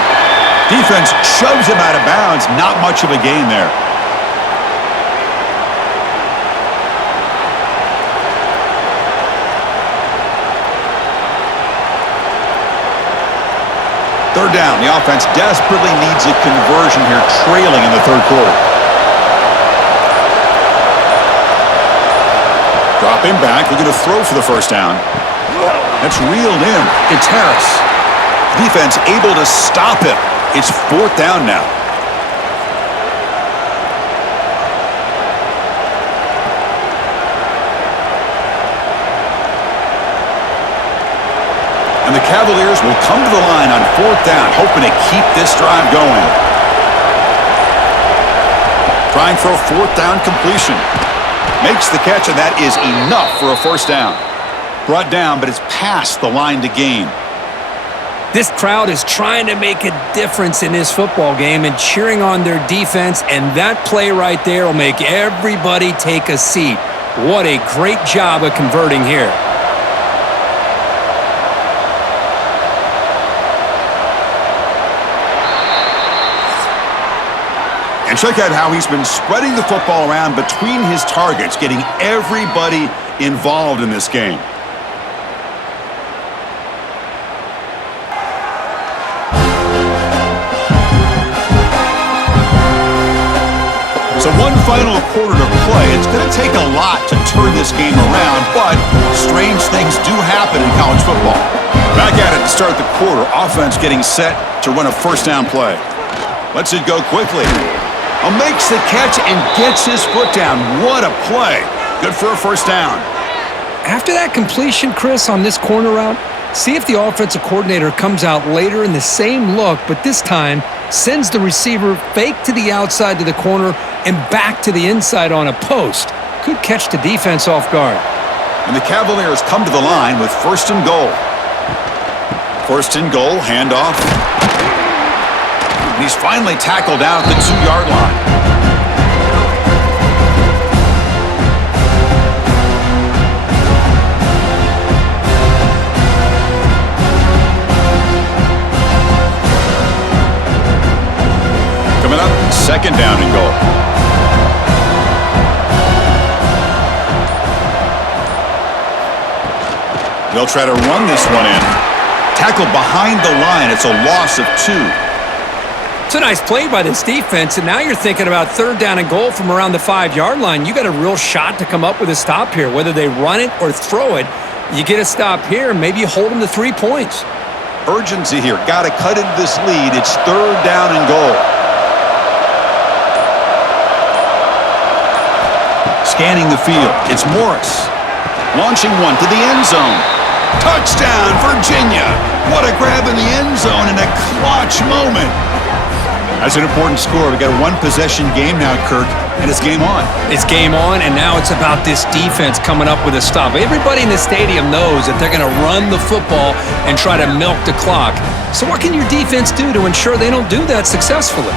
Defense shoves him out of bounds. Not much of a gain there. Third down. The offense desperately needs a conversion here, trailing in the 3rd quarter. Dropping back, looking to throw for the 1st down. That's reeled in. It's Harris. Defense able to stop it. It's 4th down now. And the Cavaliers will come to the line on 4th down, hoping to keep this drive going. Trying for a 4th down completion. Makes the catch, and that is enough for a 1st down. Brought down, but it's past the line to gain. This crowd is trying to make a difference in this football game and cheering on their defense, and that play right there will make everybody take a seat. What a great job of converting here. And check out how he's been spreading the football around between his targets, getting everybody involved in this game. So one final quarter to play. It's going to take a lot to turn this game around, but strange things do happen in college football. Back at it to start the quarter. Offense getting set to run a first down play. Lets it go quickly. Makes the catch and gets his foot down. What a play. Good for a first down. After that completion, Chris, on this corner route, see if the offensive coordinator comes out later in the same look, but this time sends the receiver fake to the outside to the corner and back to the inside on a post. Could catch the defense off guard. And the Cavaliers come to the line with first and goal. First and goal, handoff. And he's finally tackled down at the 2-yard line. Coming up, second down and goal. They'll try to run this one in. Tackled behind the line. It's a loss of 2. It's a nice play by this defense, and now you're thinking about third down and goal from around the 5-yard line. You got a real shot to come up with a stop here. Whether they run it or throw it, you get a stop here, and maybe you hold them to 3 points. Urgency here. Got to cut into this lead. It's third down and goal. Scanning the field. It's Morris. Launching one to the end zone. Touchdown, Virginia. What a grab in the end zone in a clutch moment. That's an important score. We've got a one-possession game now, Kirk, and it's game on. It's game on, and now it's about this defense coming up with a stop. Everybody in the stadium knows that they're going to run the football and try to milk the clock. So what can your defense do to ensure they don't do that successfully?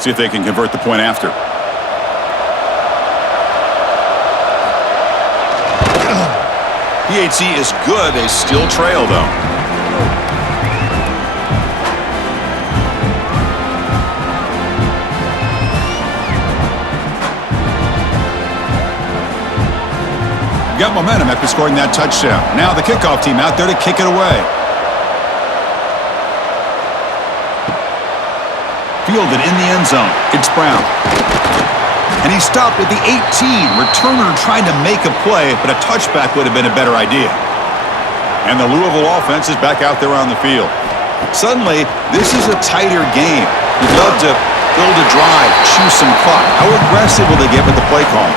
See if they can convert the point after. PHC is good. They still trail, though. Got momentum after scoring that touchdown. Now the kickoff team out there to kick it away. Fielded in the end zone. It's Brown. And he stopped at the 18. Returner trying to make a play, but a touchback would have been a better idea. And the Louisville offense is back out there on the field. Suddenly, this is a tighter game. You'd love to build a drive, choose some clock. How aggressive will they get with the play call?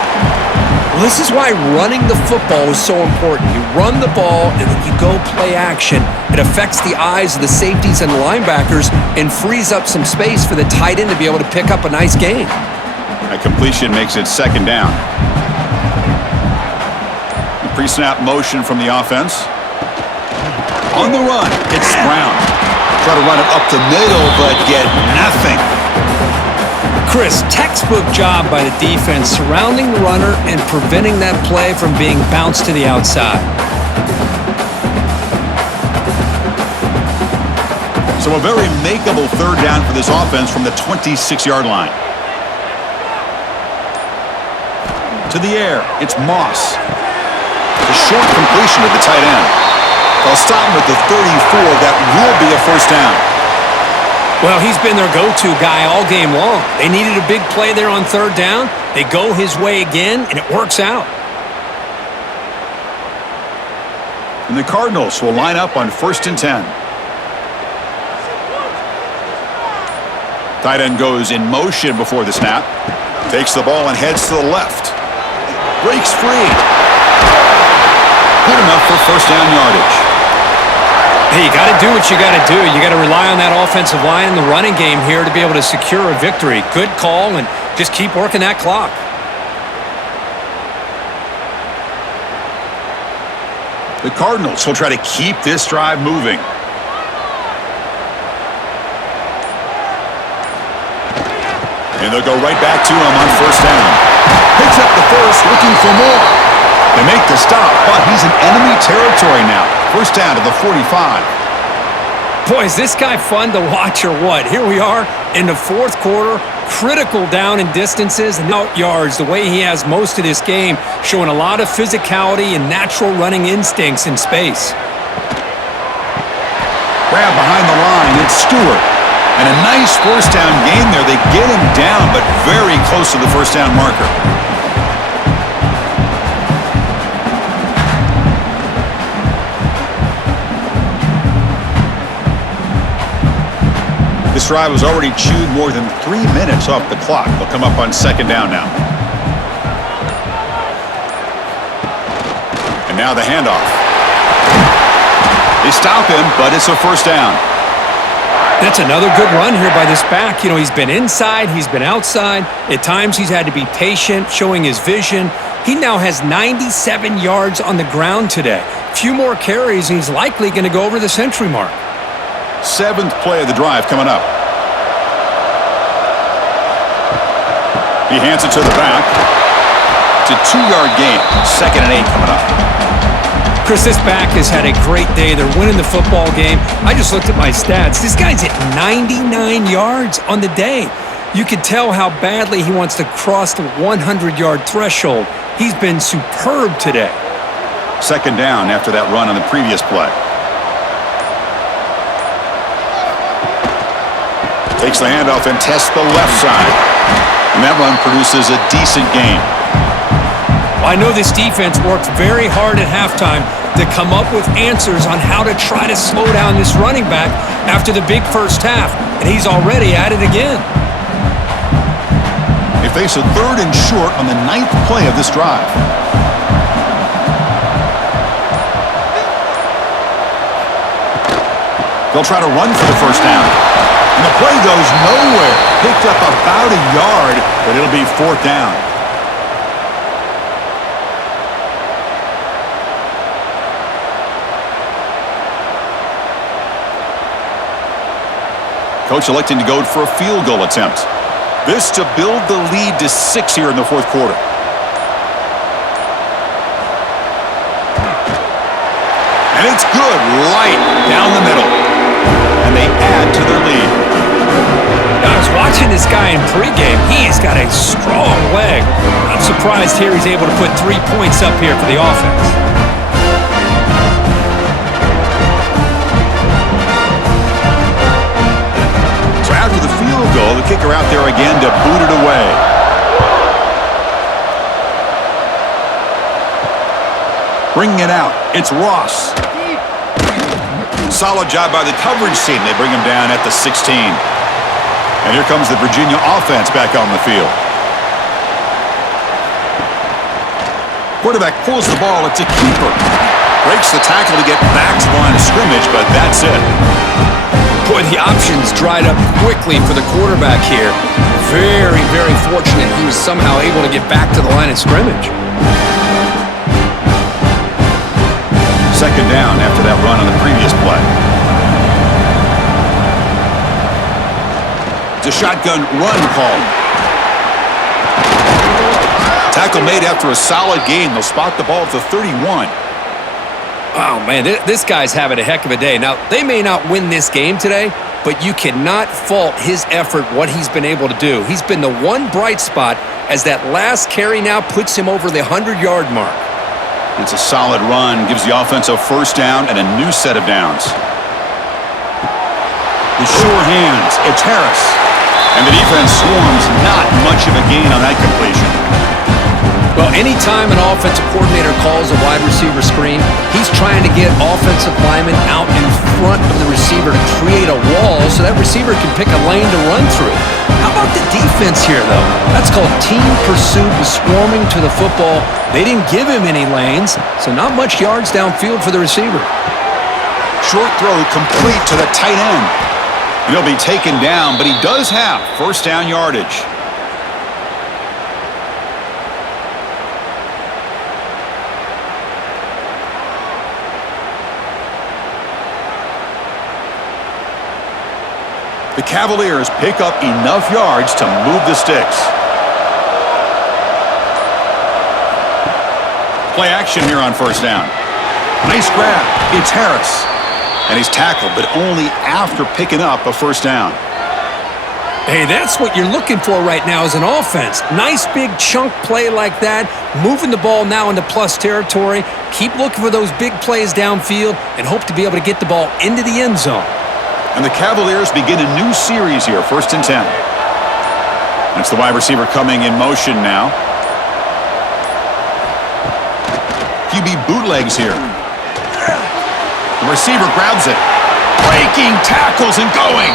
Well, this is why running the football is so important. You run the ball, and then you go play action. It affects the eyes of the safeties and the linebackers and frees up some space for the tight end to be able to pick up a nice gain. A completion makes it second down. The pre-snap motion from the offense. On the run, it's Brown. Try to run it up the middle, but get nothing. Chris, textbook job by the defense surrounding the runner and preventing that play from being bounced to the outside. So a very makeable third down for this offense from the 26-yard line. To the air, it's Moss. A short completion to the tight end. They'll stop him at the 34. That will be a first down. Well, he's been their go-to guy all game long. They needed a big play there on third down. They go his way again, and it works out. And the Cardinals will line up on 1st and 10. Tight end goes in motion before the snap. Takes the ball and heads to the left. Breaks free. Good enough for first down yardage. Hey, you got to do what you got to do. You got to rely on that offensive line in the running game here to be able to secure a victory. Good call, and just keep working that clock. The Cardinals will try to keep this drive moving. And they'll go right back to him on first down. Picks up the first, looking for more. They make the stop, but he's in enemy territory now. First down to the 45. Boy, is this guy fun to watch or what? Here we are in the fourth quarter, critical down in distances and out yards, the way he has most of this game, showing a lot of physicality and natural running instincts in space. Grab behind the line, it's Stewart. And a nice first down gain there. They get him down, but very close to the first down marker. This drive was already chewed more than 3 minutes off the clock. They'll come up on second down now. And now the handoff. They stop him, but it's a first down. That's another good run here by this back. You know, he's been inside, he's been outside. At times he's had to be patient, showing his vision. He now has 97 yards on the ground today. A few more carries, and he's likely going to go over the century mark. Seventh play of the drive coming up. He hands it to the back. It's a 2-yard gain. 2nd and 8 coming up. Chris, this back has had a great day. They're winning the football game. I just looked at my stats. This guy's at 99 yards on the day. You can tell how badly he wants to cross the 100-yard threshold. He's been superb today. Second down after that run on the previous play. Takes the handoff and tests the left side. And that run produces a decent gain. I know this defense worked very hard at halftime to come up with answers on how to try to slow down this running back after the big first half, and he's already at it again. They face a 3rd and short on the 9th play of this drive. They'll try to run for the first down. And the play goes nowhere. Picked up about a yard, but it'll be 4th down. Coach electing to go for a field goal attempt. This to build the lead to 6 here in the fourth quarter. And it's good, right down the middle. And they add to their lead. I was watching this guy in pregame. He's got a strong leg. I'm surprised here he's able to put 3 points up here for the offense. After the field goal, the kicker out there again to boot it away. Bringing it out, it's Ross. Solid job by the coverage team. They bring him down at the 16. And here comes the Virginia offense back on the field. Quarterback pulls the ball. It's a keeper. Breaks the tackle to get back to the line of scrimmage, but that's it. Boy, the options dried up quickly for the quarterback here. Very, very fortunate he was somehow able to get back to the line of scrimmage. Second down after that run on the previous play. It's a shotgun run call. Tackle made after a solid gain. They'll spot the ball at the 31. Oh, man, this guy's having a heck of a day. Now, they may not win this game today, but you cannot fault his effort, what he's been able to do. He's been the one bright spot as that last carry now puts him over the 100-yard mark. It's a solid run, gives the offense a first down and a new set of downs. The sure hands, it's Harris. And the defense swarms, not much of a gain on that completion. Well, anytime an offensive coordinator calls a wide receiver screen, he's trying to get offensive linemen out in front of the receiver to create a wall so that receiver can pick a lane to run through. How about the defense here, though? That's called team pursuit and swarming to the football. They didn't give him any lanes, so not much yards downfield for the receiver. Short throw complete to the tight end. And he'll be taken down, but he does have first down yardage. The The Cavaliers pick up enough yards to move the sticks. Play action here on first down. Nice grab. It's Harris. And he's tackled, but only after picking up a first down. Hey, that's what you're looking for right now as an offense. Nice big chunk play like that, moving the ball now into plus territory. Keep looking for those big plays downfield and hope to be able to get the ball into the end zone. And the Cavaliers begin a new series here, 1st and 10. It's the wide receiver coming in motion now. QB bootlegs here. The receiver grabs it. Breaking tackles and going.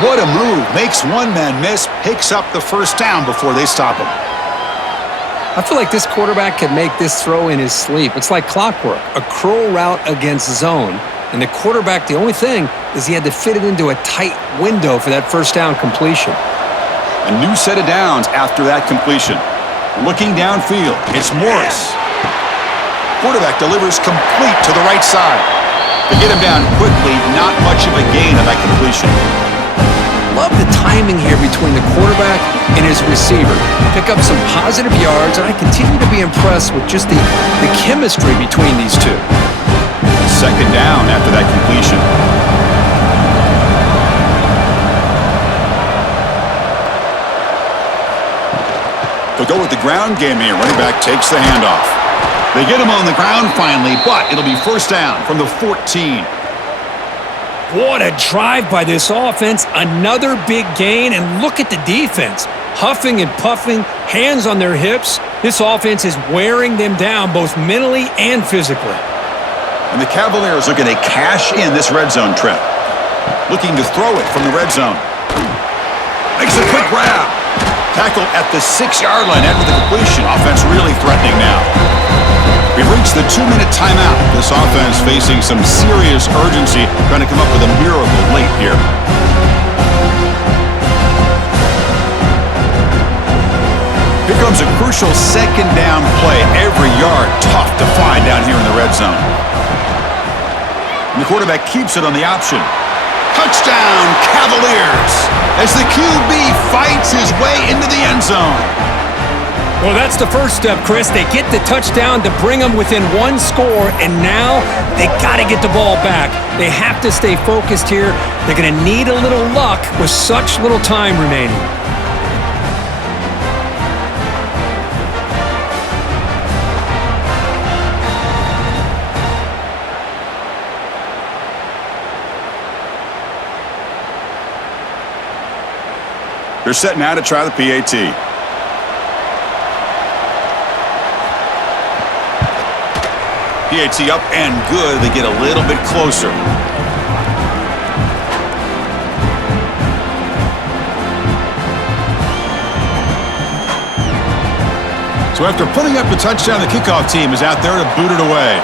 What a move. Makes one man miss, picks up the first down before they stop him. I feel like this quarterback could make this throw in his sleep. It's like clockwork, a curl route against zone. And the quarterback, the only thing is he had to fit it into a tight window for that first down completion. A new set of downs after that completion. Looking downfield, it's Morris. Quarterback delivers complete to the right side. To get him down quickly, not much of a gain on that completion. Love the timing here between the quarterback and his receiver. Pick up some positive yards, and I continue to be impressed with just the chemistry between these two. Second down after that completion. They'll go with the ground game here. Running back takes the handoff. They get him on the ground finally, but it'll be first down from the 14. What a drive by this offense. Another big gain, and look at the defense. Huffing and puffing, hands on their hips. This offense is wearing them down both mentally and physically. And the Cavaliers looking to cash in this red zone trip. Looking to throw it from the red zone. Makes a quick grab. Tackled at the 6-yard line after the completion. Offense really threatening now. We've reached the 2-minute timeout. This offense facing some serious urgency, trying to come up with a miracle late here. Here comes a crucial second down play. Every yard tough to find down here in the red zone. And the quarterback keeps it on the option. Touchdown, Cavaliers, as the QB fights his way into the end zone. Well, that's the first step, Chris. They get the touchdown to bring them within one score, and now they got to get the ball back. They have to stay focused here. They're going to need a little luck with such little time remaining. They're set now to try the PAT. PAT up and good. They get a little bit closer. So after putting up the touchdown, the kickoff team is out there to boot it away.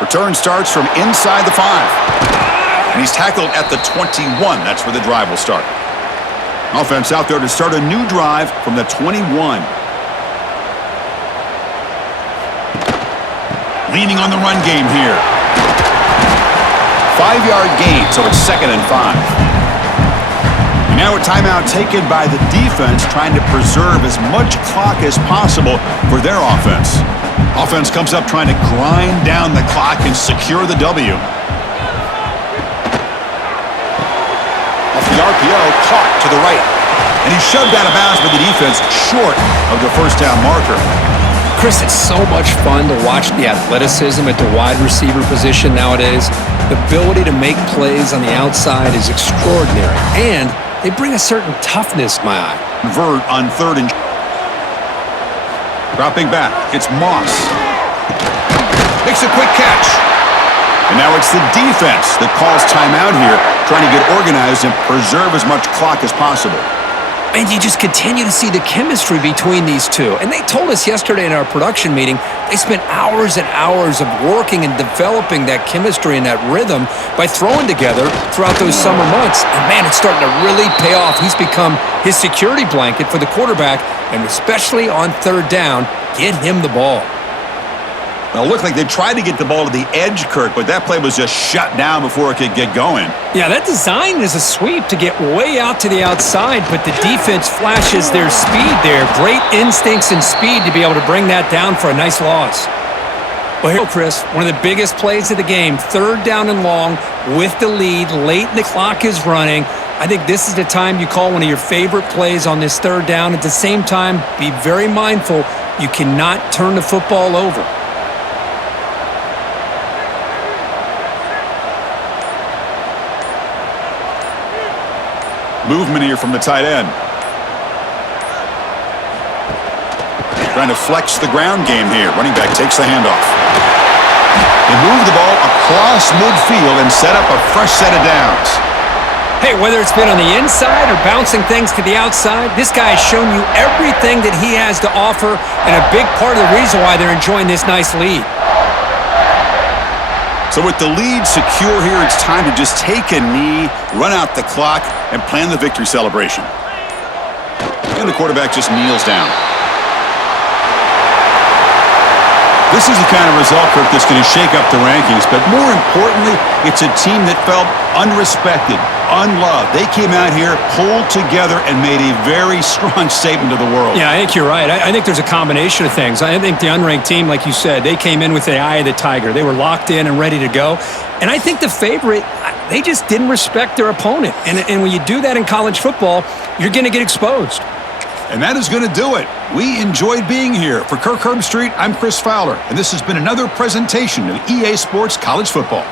Return starts from inside the 5. And he's tackled at the 21. That's where the drive will start. Offense out there to start a new drive from the 21. Leaning on the run game here. 5-yard gain, so it's 2nd and 5. And now a timeout taken by the defense, trying to preserve as much clock as possible for their offense. Offense comes up trying to grind down the clock and secure the W. Off the RPO, caught to the right. And he's shoved out of bounds by the defense, short of the first down marker. Chris, it's so much fun to watch the athleticism at the wide receiver position nowadays. The ability to make plays on the outside is extraordinary, and they bring a certain toughness to my eye. Convert on 3rd and... Dropping back, it's Moss. Makes a quick catch. And now it's the defense that calls timeout here, trying to get organized and preserve as much clock as possible. And you just continue to see the chemistry between these two. And they told us yesterday in our production meeting, they spent hours and hours of working and developing that chemistry and that rhythm by throwing together throughout those summer months. And man, it's starting to really pay off. He's become his security blanket for the quarterback, and especially on 3rd down, get him the ball. Well, it looked like they tried to get the ball to the edge, Kurt, but that play was just shut down before it could get going. Yeah, that design is a sweep to get way out to the outside, but the defense flashes their speed there. Great instincts and speed to be able to bring that down for a nice loss. Well, here, Chris, one of the biggest plays of the game, 3rd down and long with the lead, late in the clock is running. I think this is the time you call one of your favorite plays on this 3rd down. At the same time, be very mindful you cannot turn the football over. Movement here from the tight end. Trying to flex the ground game here. Running back takes the handoff. They move the ball across midfield and set up a fresh set of downs. Hey, whether it's been on the inside or bouncing things to the outside, this guy has shown you everything that he has to offer, and a big part of the reason why they're enjoying this nice lead. So with the lead secure here, it's time to just take a knee, run out the clock, and plan the victory celebration. And the quarterback just kneels down. This is the kind of result, Kirk, that's going to shake up the rankings. But more importantly, it's a team that felt unrespected, unloved. They came out here, pulled together, and made a very strong statement to the world. Yeah, I think you're right. I think there's a combination of things. I think the unranked team, like you said, they came in with the eye of the tiger. They were locked in and ready to go. And I think the favorite, they just didn't respect their opponent. And when you do that in college football, you're going to get exposed. And that is going to do it. We enjoyed being here. For Kirk Herbstreit, I'm Chris Fowler, and this has been another presentation of EA Sports College Football.